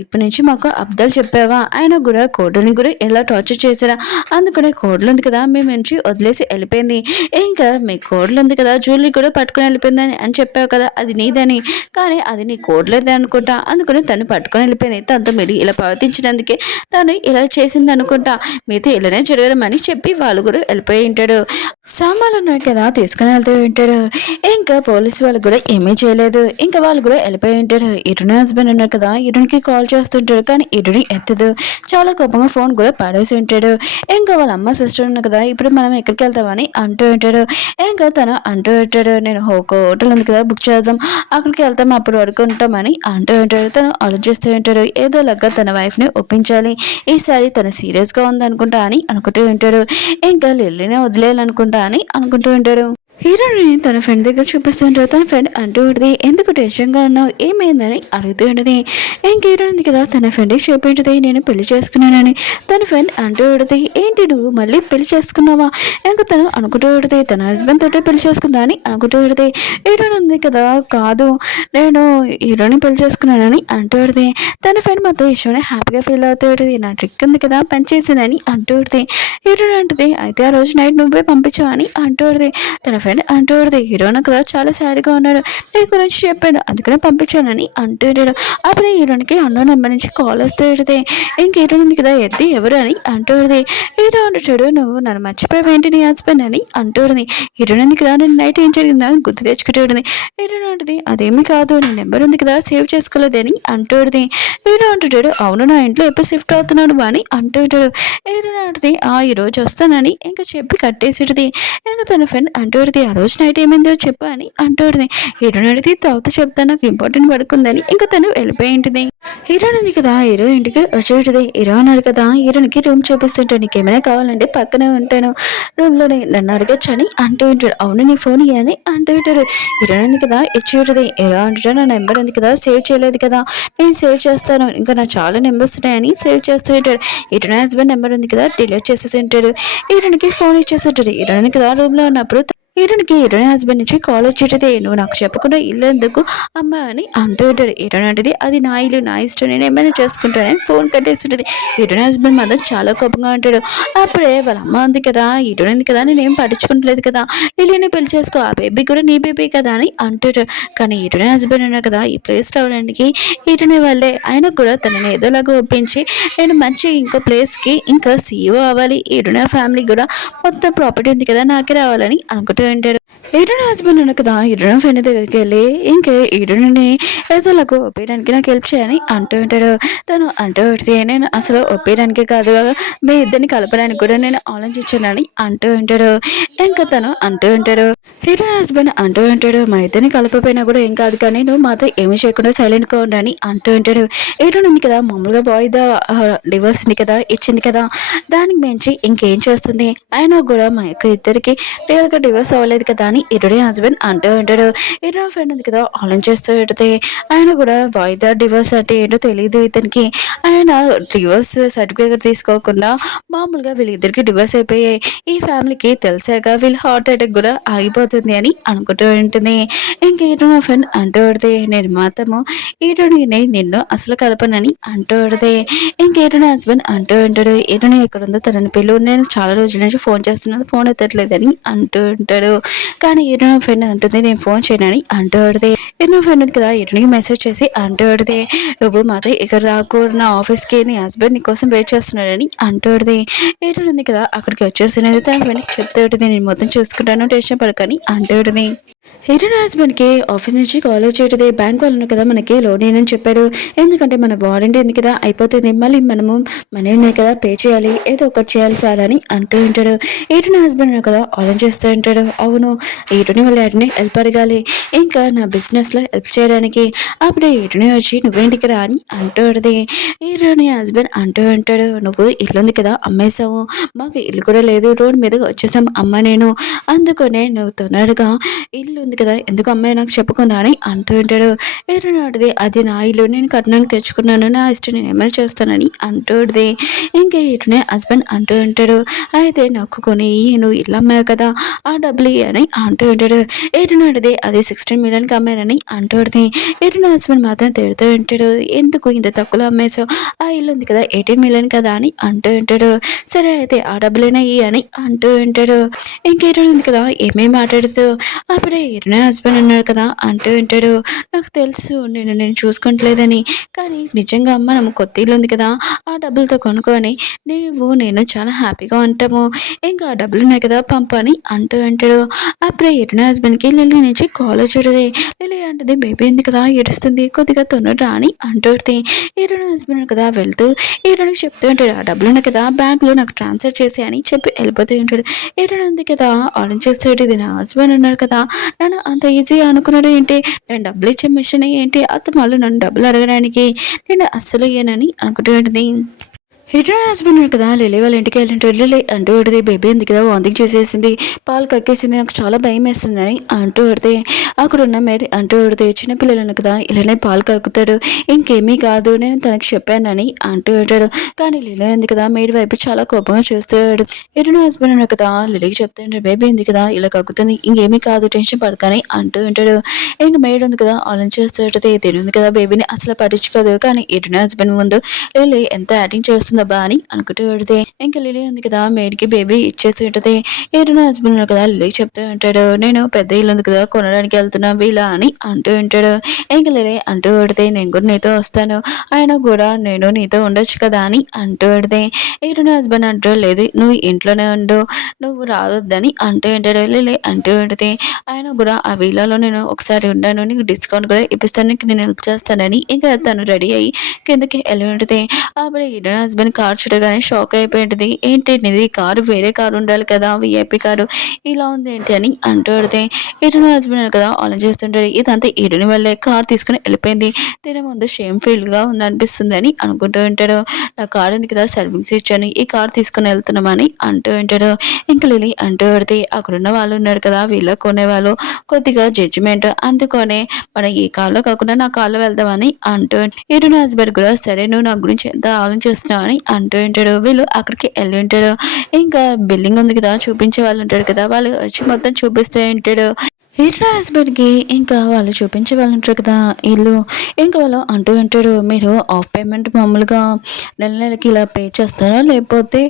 ఇప్పటి నుంచి మాకు అబ్దాలు చెప్పావా ఆయన కూడా కోడల్ని కూడా ఎలా టార్చర్ చేశారా అందుకనే కోడలు ఉంది కదా మేము నుంచి వదిలేసి వెళ్ళిపోయింది ఇంకా మీ కోడలు ఉంది కదా జ్యువెలరీ కూడా పట్టుకొని వెళ్ళిపోయిందని అని చెప్పావు కదా అది నీదని కానీ అది నీ కోడలేదే అనుకుంటా అందుకని తను పట్టుకొని వెళ్ళిపోయింది తనతో మీరు ఇలా ప్రవర్తించినందుకే తను ఇలా చేసింది అనుకుంటా మీతో ఇలానే జరగడం అని చెప్పి వాళ్ళు కూడా వెళ్ళిపోయి ఉంటాడు. సామాన్లు ఉన్నాయి కదా తీసుకుని వెళ్తూ ఉంటాడు. ఇంకా పోలీసు వాళ్ళు కూడా ఏమీ చేయలేదు. ఇంకా వాళ్ళు కూడా వెళ్ళిపోయి ఉంటాడు. ఇరుని హస్బెండ్ ఉన్నారు కదా, ఇరునికి కాల్ చేస్తుంటాడు కానీ ఇరుని ఎత్తదు. చాలా కోపంగా ఫోన్ కూడా పాడేసి ఉంటాడు. ఇంకా వాళ్ళ అమ్మ సిస్టర్ ఉన్నారు కదా, ఇప్పుడు మనం ఎక్కడికి వెళ్తామని అంటూ ఉంటాడు. ఇంకా తను అంటూ ఉంటాడు, నేను హోటల్ ఉంది కదా బుక్ చేద్దాం, అక్కడికి వెళ్తాం, అప్పుడు వరకు ఉంటామని అంటూ ఉంటాడు. తను ఆలోచిస్తూ ఉంటాడు, ఏదోలాగా తన వైఫ్ని ఒప్పించాలి, ఈసారి తను సీరియస్గా ఉందనుకుంటా అని అనుకుంటూ ఉంటాడు. ఇంకా లిల్లీనే వదిలేయాలనుకుంటా అని అనుకుంటూ ఉంటాడు. హీరోని తన ఫ్రెండ్ దగ్గర చూపిస్తుంటారు. తన ఫ్రెండ్ అంటూ ఉంటుంది, ఎందుకు టెన్షన్గా ఉన్నావు, ఏమైందని అడుగుతూ ఉంటుంది. ఇంక హీరో ఉంది కదా, తన ఫ్రెండ్కి చెప్పేంటిది నేను పెళ్లి చేసుకున్నానని. తన ఫ్రెండ్ అంటూ ఉంటుంది, ఏంటి నువ్వు మళ్ళీ పెళ్లి చేసుకున్నావా? ఇంకా తను అనుకుంటూ ఉంటుంది, తన హస్బెండ్ తోటే పెళ్లి చేసుకుందా అని అనుకుంటూ ఉంటుంది. హీరోని ఉంది కదా, కాదు నేను హీరోని పెళ్లి చేసుకున్నానని అంటూ ఉంటుంది. తన ఫ్రెండ్ మొత్తం హీరోని హ్యాపీగా ఫీల్ అవుతూ ఉంటుంది, నా ట్రిక్ ఉంది కదా పనిచేసిందని అంటూ ఉంటుంది. హీరోని అంటుంది, అయితే ఆ రోజు నైట్ నువ్వే పంపించావు అని అంటూ ఉంటుంది. తన ఫ్రెండ్ అంటూ ఉంటుంది, హీరోయిన్ కదా చాలా సాడ్గా ఉన్నాడు, నీ గురించి చెప్పాడు అందుకనే పంపించానని అంటూ ఉంటాడు. అప్పుడే హీరోయిన్కి అన్నో నెంబర్ నుంచి కాల్ వస్తూ ఉంటుంది. ఇంక హీరోయిన్ ఉంది కదా, ఎత్తి ఎవరు అని అంటూ ఉంటుంది. హీరో అంటాడు, నువ్వు నన్ను మర్చిపోయావేంటి నీ హస్బెండ్ అని అంటూ ఉంటుంది. హీరోయిన్ ఉంది కదా, నేను నైట్ ఏం జరిగిందా అని గుర్తు తెచ్చుకుంటూ ఉంటుంది. హీరోయిన్ అంటుంది, అదేమీ కాదు నీ నెంబర్ ఉంది కదా సేవ్ చేసుకోలేదని అంటూ ఉంటుంది. హీరో అంటాడు, అవును నా ఇంట్లో ఎప్పుడు షిఫ్ట్ అవుతున్నాడు అని అంటూ ఉంటాడు. హీరోయిన్ అంటుంది, ఈ రోజు వస్తానని ఇంకా చెప్పి కట్టేసిడుది. ఇంకా తన ఫ్రెండ్ అంటూడిది, ఆ రోజు నైట్ ఏమైందో చెప్పు అని అంటూడిది. హీరోయిన్ అడిగితే తర్వాత చెప్తాను, నాకు ఇంపార్టెంట్ వర్క్ ఉందని ఇంకా తను వెళ్ళిపోయి ఉంటుంది. హీరోయిన్ ఉంది కదా, హీరో ఇంటికి వచ్చేటిది. హీరో అన్నాడు కదా, హీరోయిన్కి రూమ్ చూపిస్తుంటాడు, నీకు ఏమైనా కావాలంటే పక్కనే ఉంటాను రూమ్లోనే నన్ను అడగచ్చు అని అంటూ ఉంటాడు. అవును నీ ఫోన్ అని అంటూ ఉంటాడు. హీరోయిన్ ఉంది కదా ఇచ్చేటిది. హీరో అంటాడు, నా నెంబర్ ఉంది కదా సేవ్ చేయలేదు కదా, నేను సేవ్ చేస్తాను, ఇంకా నా చాలా నెంబర్స్ ఉన్నాయని సేవ్ చేస్తూ ఉంటాడు. హీరోయిన్ హస్బెండ్ నెంబర్ ఉంది కదా డిలీట్ చేసేసి ఉంటాడు. హీరోయిన్కి ఫోన్ ఇచ్చేసి ఉంటాడు. హీరోయిన్ కదా రూమ్లో ఉన్నప్పుడు హీరోయిన్కి హీరోయిన్ హస్బెండ్ నుంచి కాల్ వచ్చేటది, నువ్వు నాకు చెప్పకుండా ఇల్లు ఎందుకు అమ్మ అని అంటూ ఉంటాడు. హీరోయిన్ అంటది, అది నా ఇల్లు నా ఇష్టం, నేను ఏమైనా చేసుకుంటానని ఫోన్ కట్టేస్తుంటది. హీరోయిన్ హస్బెండ్ మాత్రం చాలా కోపంగా ఉంటాడు. అప్పుడే వాళ్ళ అమ్మ ఉంది కదా, హీరోయిన్ ఉంది కదా, నేనేం పట్టించుకుంటలేదు కదా, లిల్లీని పెళ్లి చేసుకో, ఆ బేబీ కూడా నీ బేబీ కదా అని అంటాడు. కానీ హీరోయిన్ హస్బెండ్ ఉన్నా కదా, ఈ ప్లేస్ రావడానికి హీరోయిన్ వాళ్ళే, ఆయనకు కూడా తనని ఏదోలాగా ఒప్పించి నేను మంచి ఇంకో ప్లేస్కి ఇంకా సీఈఓ అవ్వాలి, హీరోయిన్ ఫ్యామిలీ కూడా మొత్తం ప్రాపర్టీ ఉంది కదా నాకే రావాలని అనుకుంటూ ఉంటాడు. హీరోయిన్ హస్బెండ్ ఉన్న కదా, హీరోయిన్ ఫ్రెండ్ దగ్గరికి వెళ్ళి ఇంకా హీరోయిన్ని ఏదోలాగా ఒప్పేయడానికి నాకు హెల్ప్ చేయని అంటూ ఉంటాడు. తను అంటూ ఉంటే, నేను అసలు ఒప్పేయడానికి కాదు కదా, మీ ఇద్దరిని కలపడానికి కూడా నేను ఆలోచించానని అంటూ ఉంటాడు. ఇంకా తను అంటూ ఉంటాడు, హీరోయిన్ హస్బెండ్ అంటూ ఉంటాడు, మా ఇద్దరిని కలపపోయినా కూడా ఏం కాదు కానీ నువ్వు మాతో ఏమీ చేయకుండా సైలెంట్గా ఉండని అంటూ ఉంటాడు. హీరోయిన్ ఉంది కదా, మామూలుగా బాయ్ డివోర్స్ ఉంది కదా ఇచ్చింది కదా, దానికి మించి ఇంకేం చేస్తుంది, అయినా కూడా మా యొక్క ఇద్దరికి రియల్గా డివోర్స్ అవ్వలేదు కదా అని హీరోయిన్ హస్బెండ్ అంటూ ఉంటాడు. హీరోయిన్ ఫ్రెండ్ ఉంది కదా ఆలోచన చేస్తూ ఉంటుంది, ఆయన కూడా వాయిదా డివోర్స్ అంటే ఏంటో తెలియదు ఇతనికి, ఆయన డివోర్స్ సర్టిఫికేట్ తీసుకోకుండా మామూలుగా వీళ్ళిద్దరికి డివోర్స్ అయిపోయాయి, ఈ ఫ్యామిలీకి తెలిసాక వీళ్ళు హార్ట్ అటాక్ కూడా ఆగిపోతుంది అని అనుకుంటూ ఉంటుంది. ఇంక హీరోయిన్ ఫ్రెండ్ అంటూ ఉంటుంది, నేను మాత్రము హీరోయిని నిన్ను అసలు కలపనని అంటూ ఉంటుంది. ఇంక హీరోయిన్ హస్బెండ్ అంటూ ఉంటాడు, హీరోయిన్ ఎక్కడ ఉందో తనని పిల్లు, నేను చాలా రోజుల నుంచి ఫోన్ చేస్తున్నాను ఫోన్ ఎత్తట్లేదని అంటూ ఉంటాడు. కానీ హీరోయిన్ ఫ్రెండ్ అంటుంది, నేను ఫోన్ చేయనని అంటూ ఉంటుంది. హీరోయిన్ ఫ్రెండ్ ఉంది కదా, హీరోయిన్కి మెసేజ్ చేసి అంటూ ఉంటుంది, నువ్వు మాతో ఇక్కడ రాకు, నా ఆఫీస్కి నీ హస్బెండ్ నీ కోసం వెయిట్ చేస్తున్నాడని అంటూ ఉంటుంది. హీరోయిన్ ఉంది కదా అక్కడికి వచ్చేసినది, తన ఫ్రెండ్కి చెప్తూ ఉంటుంది, నేను మొత్తం చూసుకుంటాను టెన్షన్ పడకని అంటూ ఉంటుంది. హీరోయిన్ హస్బెండ్కి ఆఫీస్ నుంచి కాల్ వచ్చేటది, బ్యాంక్ వాళ్ళు కదా మనకి లోన్ ఏనని చెప్పారు, ఎందుకంటే మన వారంటీ ఉంది కదా అయిపోతుంది, మళ్ళీ మనము మనీ ఉన్నాయి కదా పే చేయాలి, ఏదో ఒకటి చేయాలి సార్ అని అంటూ ఉంటాడు. హీరోయిన్ హస్బెండ్ కదా ఆలోచిస్తూ ఉంటాడు, అవును హీరోయిన్ వాళ్ళ డాడీని హెల్ప్ అడగాలి, ఇంకా నా బిజినెస్లో హెల్ప్ చేయడానికి. అప్పుడే హీరోయిన్ వచ్చి నువ్వేంటికి రా అని అంటూ ఉంటుంది. హీరోయిన్ హస్బెండ్ అంటూ ఉంటాడు, నువ్వు ఇల్లు ఉంది కదా అమ్మేశావు, మాకు ఇల్లు కూడా లేదు, రోడ్ మీదకి వచ్చేసాం అమ్మ నేను, అందుకనే నువ్వు తొందరగా ఇల్లు ఉంది కదా ఎందుకు అమ్మాయి నాకు చెప్పకుండా అని అంటూ ఉంటాడు. ఏరునాటిది, అది నా ఇల్లు, నేను కట్నానికి తెచ్చుకున్నాను, నా ఇష్టం నేను ఏమైనా చేస్తానని అంటుంది. ఇంకా ఇటునే హస్బెండ్ అంటూ ఉంటాడు, అయితే నొక్కుకొని నువ్వు ఇల్లు అమ్మావు కదా ఆ డబ్బులు అని అంటూ ఉంటాడు. ఏరునాటిది, అది 16 మిలియన్కి అమ్మానని అంటుంది. ఇటు నా హస్బెండ్ మాత్రం తిడుతూ ఉంటాడు, ఎందుకు ఇంత తక్కువలో అమ్మేసావు, ఆ ఇల్లు ఉంది కదా 18 మిలియన్ కదా అని అంటూ ఉంటాడు. సరే అయితే ఆ డబ్బులైనా ఇయ్యి అని అంటూ ఉంటాడు. ఇంకేటో ఉంది కదా ఏమేమి మాట్లాడుతూ అప్పుడే ఇరునే హస్బెండ్ ఉన్నాడు కదా అంటూ ఉంటాడు, నాకు తెలుసు నేను చూసుకుంటలేదని, కానీ నిజంగా మనం కొత్త ఇల్లు ఉంది కదా ఆ డబ్బులతో కొనుక్కొని నేను చాలా హ్యాపీగా ఉంటాము, ఇంకా ఆ డబ్బులు ఉన్నాయి కదా పంపు అని అంటూ ఉంటాడు. అప్పుడే ఇరునే హస్బెండ్కి లిల్లీ నుంచి కాల్ వచ్చేది. లిల్లీ అంటది, బేబీ ఉంది కదా ఏడుస్తుంది, కొద్దిగా తొందరరా అని అంటుంది. ఇరునే హస్బెండ్ కదా వెళ్తూ ఇరునికి చెప్తూ ఉంటాడు, ఆ డబ్బులు ఉన్నాయి కదా బ్యాంక్లో నాకు ట్రాన్స్ఫర్ చేసి అని చెప్పి వెళ్ళిపోతూ ఉంటాడు. ఇరుడు ఉంది కదా ఆలోచిస్తాడు, ఇది నా హస్బెండ్ ఉన్నాడు కదా నన్ను అంత ఈజీగా అనుకున్నాడు ఏంటి, నేను డబ్బులు ఇచ్చే మిషన్ ఏంటి అతను మళ్ళీ నన్ను డబ్బులు అడగడానికి, నేను అస్సలు ఇయ్యనని అనుకుంటూ ఉంటుంది. హిటర్ హస్బెండ్ కదా లిల్లీ వాళ్ళ ఇంటికి వెళ్ళింటాడు. లిల్లీ అంటూ పెడితే బేబీ ఉంది కదా వాంతింగ్ చేసేసింది, పాలు కక్కేసింది, నాకు చాలా భయం వేస్తుందని అంటూ పెడితే అక్కడ ఉన్న మేరీ అంటూ పెడితే చిన్నపిల్లలను కదా ఇలానే పాలు కక్కుతాడు, ఇంకేమీ కాదు నేను తనకు చెప్పానని అంటూ ఉంటాడు. కానీ లిల్లీ ఉంది కదా మేరీ వైపు చాలా కోపంగా చూస్తాడు. హిటర్ హస్బెండ్ ఉన్న కదా లిల్లీకి చెప్తాడు, బేబీ ఉంది కదా ఇలా కక్కుతుంది, ఇంకేమీ కాదు టెన్షన్ పడకని అంటూ ఉంటాడు. ఇంక మేడ్ ఉంది కదా ఆలోచిస్తుంటది, తినుంది కదా బేబీని అసలు పట్టించుకోదు, కానీ హిటర్ హస్బెండ్ ముందు లిల్లీ ఎంత యాక్టింగ్ చేస్తుంది బా అని అనుకుంటూ పెడితే ఇంకా లిల్లీ ఉంది కదా మేడ్కి బేబీ ఇచ్చేసి ఉంటుంది. ఏదైనా హస్బెండ్ కదా లిల్లీ చెప్తూ ఉంటాడు, నేను పెద్ద ఇల్లు ఉంది కదా కొనడానికి వెళ్తున్నా వీలా అని అంటూ ఉంటాడు. ఇంకా లిల్లీ అంటూ పెడితే నేను కూడా నీతో వస్తాను, ఆయన కూడా నేను నీతో ఉండొచ్చు కదా అని అంటూ పెడితే ఏదైనా హస్బెండ్ అంటూ లేదు నువ్వు ఇంట్లోనే ఉండు, నువ్వు రావద్దని అంటూ ఉంటాడు. లిల్లీ అంటూ పెడితే ఆయన కూడా ఆ వీలాలో నేను ఒకసారి ఉన్నాను, నీకు డిస్కౌంట్ కూడా ఇప్పిస్తాను, నీకు నేను హెల్ప్ చేస్తానని ఇంకా తను రెడీ అయ్యి కిందకి వెళ్ళి ఉంటుంది. అప్పుడు ఈడన్ హస్బెండ్ కార్ చూడగానే షాక్ అయిపోయింది, ఏంటి ఇది కారు వేరే కారు ఉండాలి కదా విఐపి కారు ఇలా ఉంది ఏంటి అని అంటూ పెడితే ఈడన్ హస్బెండ్ కదా ఆలోచిస్తుంటాడు, ఇదంతా ఈడని వల్లే కార్ తీసుకుని వెళ్ళిపోయింది, తినే ముందు షేమ్ ఫీల్గా ఉంది అనిపిస్తుంది అని అనుకుంటూ ఉంటాడు. నా కారు ఉంది కదా సర్వీస్ ఇచ్చాను, ఈ కార్ తీసుకుని వెళ్తున్నామని అంటూ ఉంటాడు. ఇంకా లిల్లీ అంటూ పెడితే అక్కడున్న వాళ్ళు ఉన్నారు కదా వీళ్ళ కొనేవాళ్ళు కొద్దిగా జడ్జిమెంట్, అందుకనే మనం ఈ కార్లో కాకుండా నా కార్లో వెళ్దామని అంటూ ఈడన్ హస్బెండ్ కూడా సరే నువ్వు నా గురించి ఎంత ఆలోచిస్తున్నావు అని అంటూ ఉంటాడు. వీళ్ళు అక్కడికి వెళ్ళి ఉంటాడు. ఇంకా బిల్డింగ్ ఉంది కదా చూపించే వాళ్ళు ఉంటాడు కదా వాళ్ళు వచ్చి మొత్తం చూపిస్తూ ఉంటాడు. హీరో హస్బెండ్కి ఇంకా వాళ్ళు చూపించే వాళ్ళు ఉంటారు కదా ఇల్లు, ఇంకా వాళ్ళు అంటూ ఉంటాడు, మీరు ఆఫ్ పేమెంట్ మామూలుగా నెల నెలకి ఇలా పే చేస్తారా లేకపోతే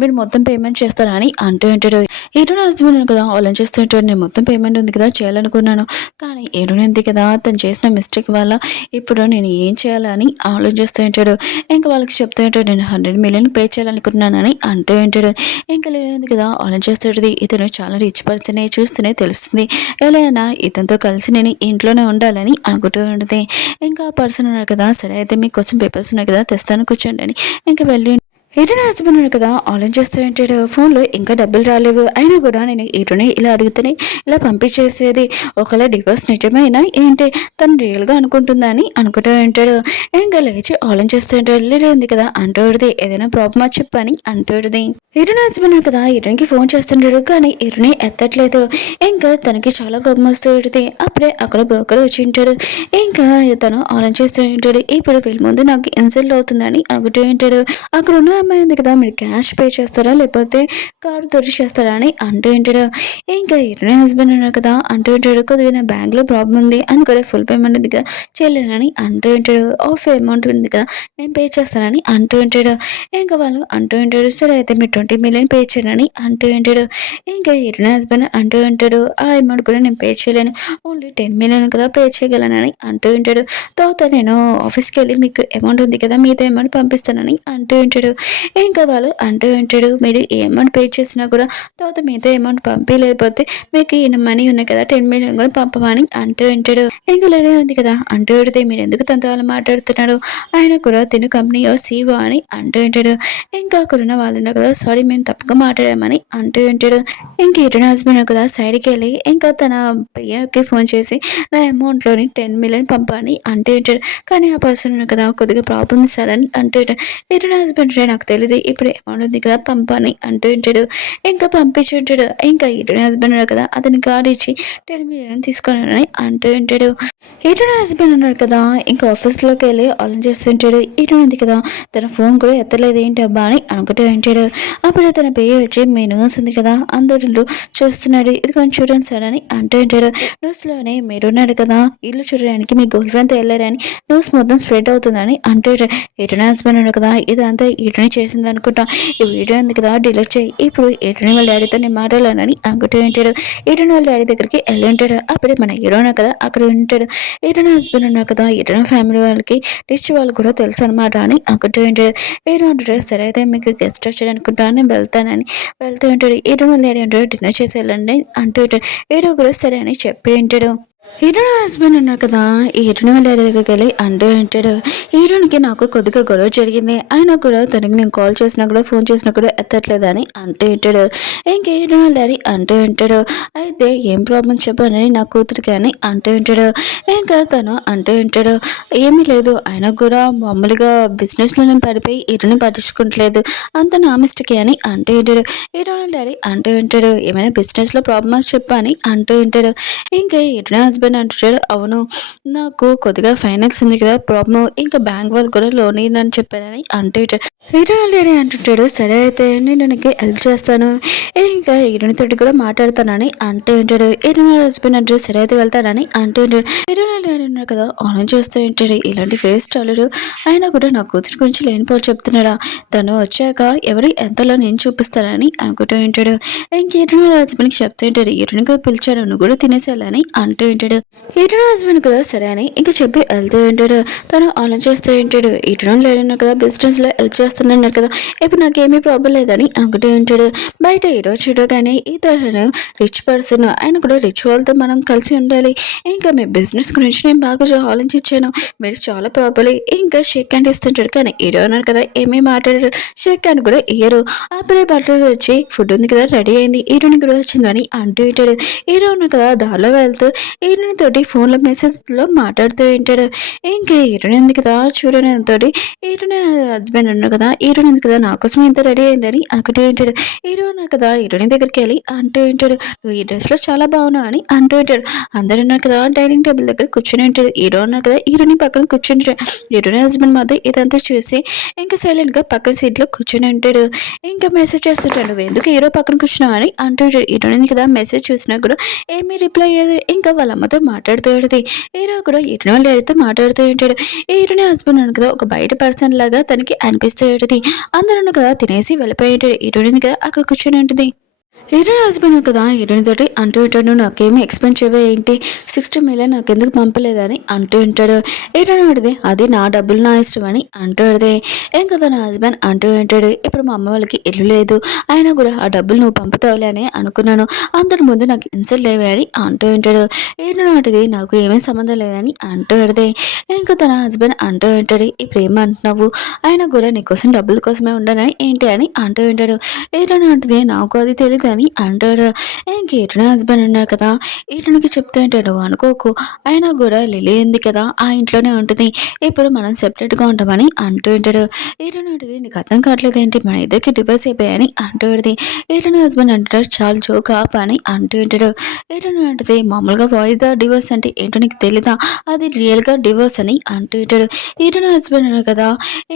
మీరు మొత్తం పేమెంట్ చేస్తారా అని అంటూ ఉంటాడు. హీరో హస్బెండ్ కదా ఆలోచన చేస్తుంటాడు, నేను మొత్తం పేమెంట్ ఉంది కదా చేయాలనుకున్నాను, కానీ హీరో ఉంది కదా తను చేసిన మిస్టేక్ వల్ల ఇప్పుడు నేను ఏం చేయాలని ఆలోచిస్తూ ఉంటాడు. ఇంకా వాళ్ళకి చెప్తూ ఉంటాడు, నేను 100 మిలియన్ పే చేయాలనుకుంటున్నానని అంటూ ఉంటాడు. ఇంకా లేదు కదా ఆలోచిస్తుంటుంది, ఇతను చాలా రిచ్ పర్సనే చూస్తూనే తెలుస్తుంది, ఎలా ఇతనితో కలిసి నేను ఇంట్లోనే ఉండాలని అనుకుంటూ ఉంటుంది. ఇంకా పర్సన్ ఉన్నారు కదా సరే అయితే మీకోసం పేపర్స్ ఉన్నాయి కదా తెస్తాను కూర్చోండి అని ఇంకా వెళ్ళి హీరోని హస్బెండ్ ఉన్నాడు కదా ఆలోచిస్తూ ఉంటాడు, ఫోన్లో ఇంకా డబ్బులు రాలేవు అయినా కూడా నేను హీరోని ఇలా అడుగుతూనే ఇలా పంపించేసేది, ఒకవేళ డివోర్స్ నిజమైనా ఏంటి తను రియల్గా అనుకుంటుందని అనుకుంటూ ఉంటాడు. ఇంకా లేచి ఆలోచిస్తూ ఉంటాడు, లిల్లీ ఉంది కదా అంటూడిది ఏదైనా ప్రాబ్లమా చెప్పని అంటూడిది. హీరోని హస్బెండ్ కదా హీరోనికి ఫోన్ చేస్తుంటాడు, కానీ హీరోని ఎత్తట్లేదు. ఇంకా తనకి చాలా కోపం వస్తూ ఉంటుంది. అప్పుడే అక్కడ బ్రోకర్ వచ్చి ఉంటాడు. ఇంకా తను ఆలోచిస్తూ ఉంటాడు, ఇప్పుడు వీళ్ళ ముందు నాకు ఇన్సల్ట్ అవుతుందని అనుకుంటూ ఉంటాడు. అక్కడ ఉన్న అమ్మాయి ఉంది కదా మీరు క్యాష్ పే చేస్తారా లేకపోతే కార్డు తోటి చేస్తారా అని అంటూ ఉంటాడు. ఇంకా హీరోని హస్బెండ్ ఉన్నాడు కదా అంటూ ఉంటాడు, కొద్దిగా నా బ్యాంక్లో ప్రాబ్లం ఉంది అందుకనే ఫుల్ పేమెంట్ ఉంది కదా చేయలేనని అంటూ ఉంటాడు. ఆఫ్ అమౌంట్ ఉంది కదా నేను పే చేస్తానని అంటూ ఉంటాడు. ఇంకా వాళ్ళు అంటూ ఉంటాడు, సరే అయితే మీరు 20 మిలియన్ పే చేయనని అంటూ ఉంటాడు. ఇంకా హీరోని హస్బెండ్ అంటూ ఉంటాడు, ఆ అమౌంట్ కూడా నేను పే చేయలేను, ఓన్లీ 10 మిలియన్ కదా పే చేయగలనని అంటూ ఉంటాడు. తర్వాత నేను ఆఫీస్కి వెళ్ళి మీకు అమౌంట్ ఉంది కదా మీతో అమౌంట్ పంపిస్తానని అంటూ ఉంటాడు. ఇంకా వాళ్ళు అంటూ ఉంటాడు, మీరు ఏ అమౌంట్ పే చేసినా కూడా తర్వాత మీతో అమౌంట్ పంపించలేకపోతే మీకు ఈ మనీ ఉన్నాయి కదా 10 మిలియన్ కూడా పంపమని అంటూ ఉంటాడు. ఇంకా లేనే ఉంది కదా అంటూ ఉంటే మీరు ఎందుకు తనతో అలా మాట్లాడుతున్నాడు, ఆయన కూడా తిను కంపెనీ సీఓ అని అంటూ ఉంటాడు. ఇంకా అక్కడున్న వాళ్ళు ఉన్నారు కదా సారీ మేము తప్పుగా మాట్లాడామని అంటూ ఉంటాడు. ఇంక ఇటన్ హస్బెండ్ కదా సైడ్కి వెళ్ళి ఇంకా తన పియ్యకి ఫోన్ చేసి నా అమౌంట్లోని 10 మిలియన్ పంపని అంటూ ఉంటాడు. కానీ ఆ పర్సన్ కదా కొద్దిగా ప్రాబ్లం ఉంది సార్ అని అంటూ ఉంటాడు. ఇటన్ హస్బెండ్ నాకు తెలియదు ఇప్పుడు అమౌంట్ ఉంది కదా పంపని అంటూ ఉంటాడు. ఇంకా పంపించి ఉంటాడు. ఇంకా ఇటన్ హస్బెండ్ కదా అతని కార్డు ఇచ్చి 10 మిలియన్ తీసుకున్నానని అంటూ ఉంటాడు. ఇటన్ హస్బెండ్ ఉన్నాడు కదా ఇంకా ఆఫీస్లోకి వెళ్ళి ఆలోచిస్తుంటాడు. ఇటన్ ఉంది కదా తన ఫోన్ కూడా ఎత్తలేదు ఏంటి అబ్బా అని అనుకుంటూ ఉంటాడు. అప్పుడే తన పేరు వచ్చి మెనూస్ ఉంది కదా అందరూ చూస్తున్నాడు. ఇది కొంచెం చూడండి సార్ అని అంటూ ఉంటాడు. న్యూస్లోనే మీరున్నాడు కదా ఇల్లు చూడడానికి మీ గర్ల్ ఫ్రెండ్తో వెళ్ళారని న్యూస్ మొత్తం స్ప్రెడ్ అవుతుందని అంటూ ఎటునే హస్బెండ్ ఉన్నాడు కదా ఇదంతా ఎటునే చేసింది అనుకుంటా. ఈ వీడియో ఉంది కదా డిలీట్ చేయి. ఇప్పుడు ఎటునే వాళ్ళ డాడీతో నేను మాట్లాడాలని అనుకుంటూ ఉంటాడు. ఎటునే వాళ్ళ డాడీ దగ్గరికి వెళ్ళి ఉంటాడు. అప్పుడే మన హీరో ఉన్నా కదా అక్కడ ఉంటాడు. ఎటునే హస్బెండ్ ఉన్నారు కదా ఎటునే ఫ్యామిలీ వాళ్ళకి రిచ్ వాళ్ళు కూడా తెలుసు అనమాట అని అనుకుంటూ ఉంటాడు. ఏదో అంటాడు సరే అయితే మీకు గెస్ట్ వచ్చాడు అనుకుంటా నేను వెళ్తానని వెళ్తూ ఉంటాడు. ఎటునే వాళ్ళ డాడీ ఉంటాడు డిన్నర్ చేసి వెళ్ళండి అంటూ ఉంటాడు. ఏడో కూడా సరే అని చెప్పి ఉంటాడు. హీరోయిన్ హస్బెండ్ ఉన్నారు కదా ఈ హీరోయిన్ వాళ్ళ డాడీ దగ్గరికి వెళ్ళి అంటూ ఉంటాడు. హీరోయిన్కి నాకు కొద్దిగా గొడవ జరిగింది అయినా కూడా తనకి నేను కాల్ చేసినా కూడా ఫోన్ చేసినా కూడా ఎత్తట్లేదని అంటూ ఉంటాడు. ఇంకా హీరోయిన్ వాళ్ళ డాడీ అంటూ ఉంటాడు. అయితే ఏం ప్రాబ్లం చెప్పానని నా కూతురికి అని అంటూ ఉంటాడు. ఇంకా తను అంటూ ఉంటాడు ఏమీ లేదు ఆయన కూడా మామూలుగా బిజినెస్లో నేను పడిపోయి హీరోని పట్టించుకోవట్లేదు అంత నా మిస్టేక్ అని అంటూ ఉంటాడు. హీరోయిన్ వాళ్ళ డాడీ అంటూ ఉంటాడు ఏమైనా బిజినెస్లో ప్రాబ్లమ్స్ చెప్పని అంటూ ఉంటాడు. ఇంకా హీరోయిన్ హస్బెండ్ అంటాడు అవును నాకు కొద్దిగా ఫైనాన్స్ ఉంది కదా ప్రాబ్లం ఇంకా బ్యాంక్ వాళ్ళు కూడా లోన్ ఇవ్వని చెప్పారని అంటూ హీరోయిన్ డాడీ అంటుంటాడు సరే అయితే నేను నీకు హెల్ప్ చేస్తాను ఇంకా హీరోయిన్ తోటి కూడా మాట్లాడతానని అంటూ ఉంటాడు. హీరోయిన్ హస్బెండ్ అంటే సరే అయితే వెళ్తానని అంటూ ఉంటాడు. హీరోయిన్ డాడీ ఉన్నారు కదా ఆన్ చేస్తూ ఉంటాడు ఇలాంటి ఫేస్ చాలడు ఆయన కూడా నా కూతురి గురించి లేనిపోలు చెప్తున్నాడా తను వచ్చాక ఎవరు ఎంతలో నేను చూపిస్తానని అనుకుంటూ ఉంటాడు. ఇంక హీరోయిన్ హస్బెండ్కి చెప్తూ ఉంటాడు హీరోయిన్ కూడా పిలిచాడు నువ్వు కూడా తినేసేయాలని అంటూ ఉంటాడు. హీరోయిన్ హస్బెండ్ కూడా సరే అని ఇంకా చెప్పి వెళ్తూ ఉంటాడు. తను ఆలోచిస్తూ ఉంటాడు హీరోయిన్ లేదన్నారు కదా బిజినెస్లో హెల్ప్ చేస్తున్నారు కదా ఇప్పుడు నాకేమీ ప్రాబ్లం లేదని అనుకుంటూ ఉంటాడు. బయట హీరో చూడగానే ఇతను రిచ్ పర్సన్ ఆయన కూడా రిచ్ వాళ్ళతో మనం కలిసి ఉండాలి ఇంకా మీ బిజినెస్ గురించి నేను బాగా ఆలోచించాను మీరు చాలా ప్రాబ్లం ఇంకా షేక్ హ్యాండ్ ఇస్తుంటాడు కానీ హీరో అన్నారు కదా ఏమీ మాట్లాడారు షేక్ హ్యాండ్ కూడా ఇయ్యరు. అప్పుడే బట్టలు వచ్చి ఫుడ్ ఉంది కదా రెడీ అయింది హీరోయిన్ కూడా వచ్చిందని అంటూ ఉంటాడు. హీరో ఉన్నారు కదా దారిలో వెళ్తూ హీరోయిన్ తోటి ఫోన్లో మెసేజ్లో మాట్లాడుతూ ఉంటాడు. ఇంకా హీరోయిన్ ఉంది కదా చూడని తోటి హీరోయిన్ హస్బెండ్ ఉన్నారు కదా హీరోయిన్ ఉంది కదా నా కోసం ఇంత రెడీ అయిందని అనుకుంటూ ఉంటాడు. హీరో ఉన్నారు కదా హీరోయిన్ దగ్గరికి వెళ్ళి అంటూ ఉంటాడు నువ్వు ఈ డ్రెస్లో చాలా బాగున్నావు అని అంటూ ఉంటాడు. అందరు ఉన్నారు కదా డైనింగ్ టేబుల్ దగ్గర కూర్చొని ఉంటాడు. హీరో ఉన్నారు కదా హీరోయిన్ పక్కన కూర్చుంటాడు. హీరోయిన్ హస్బెండ్ మధ్య ఇదంతా చూసి ఇంకా సైలెంట్గా పక్కన సీట్లో కూర్చొని ఉంటాడు. ఇంకా మెసేజ్ చేస్తుంటాడు నువ్వు ఎందుకు హీరో పక్కన కూర్చున్నావు అని అంటూ ఉంటాడు. హీరోయిన్ కదా మెసేజ్ చూసినా కూడా ఏమీ రిప్లై అయ్యేది ఇంకా వాళ్ళ అమ్మతో మాట్లాడుతూ ఉంటుంది. హీరో కూడా హీరోయిన్ వాళ్ళ డాడీతో మాట్లాడుతూ ఉంటాడు. హీరోయిన్ హస్బెండ్ ఉంది కదా ఒక బయట పర్సన్ లాగా తనకి అనిపిస్తూ ఉంటుంది. అందరూ కదా తినేసి వెళ్ళిపోయి ఉంటాడు. హీరోయిన్ కదా అక్కడ కూర్చొని ఉంటుంది. హీరోయిన్ హస్బెండ్ కదా హీరోయిన్ తోటి అంటూ ఉంటాడు నాకేమీ ఎక్స్పెండ్ చేయవే ఏంటి 60 మిలియన్ నాకు ఎందుకు పంపలేదని అంటూ ఉంటాడు. హీరోయిన్ అడితే అది నా డబ్బులు నా ఇష్టం అని అంటూ అడితే ఇంకా తన హస్బెండ్ అంటూ ఉంటాడు ఇప్పుడు మా అమ్మ వాళ్ళకి ఇల్లు లేదు అయినా కూడా ఆ డబ్బులు నువ్వు పంపుతావులే అని అనుకున్నాను అందరి ముందు నాకు ఇన్సల్ట్ లేవే అని అంటూ ఉంటాడు. హీరోయిన్ అడిగి నాకు ఏమీ సంబంధం లేదని అంటూ అడితే ఇంకా తన హస్బెండ్ అంటూ ఉంటాడు ఇప్పుడు ఏమంటున్నావు అయినా కూడా నీకోసం డబ్బుల కోసమే ఉండనని ఏంటి అని అంటూ ఉంటాడు. హీరోయిన్ అంటే నాకు అది తెలియదు అని అంటాడు. ఇంక హీరోయిన్ హస్బెండ్ ఉన్నారు కదా హీరోయిన్కి చెప్తూ ఉంటాడు అనుకోకు అయినా కూడా లిలీ ఉంది కదా ఆ ఇంట్లోనే ఉంటుంది ఇప్పుడు మనం సెపరేట్గా ఉంటామని అంటూ ఉంటాడు. హీరోయిన్ ఉంటుంది నీకు అర్థం కావట్లేదు ఏంటి మన ఇద్దరికి డివోర్స్ అయిపోయాయని అంటూ ఉంటుంది. హీరోయిన్ హస్బెండ్ అంటాడు చాలా జోక్ ఆప్ అని అంటూ ఉంటాడు. హీరోయిన్ ఉంటుంది మామూలుగా వాయిదా డివోర్స్ అంటే ఏంటో నీకు తెలీదా అది రియల్గా డివోర్స్ అని అంటూ ఉంటాడు. హీరోయిన్ హస్బెండ్ ఉన్నారు కదా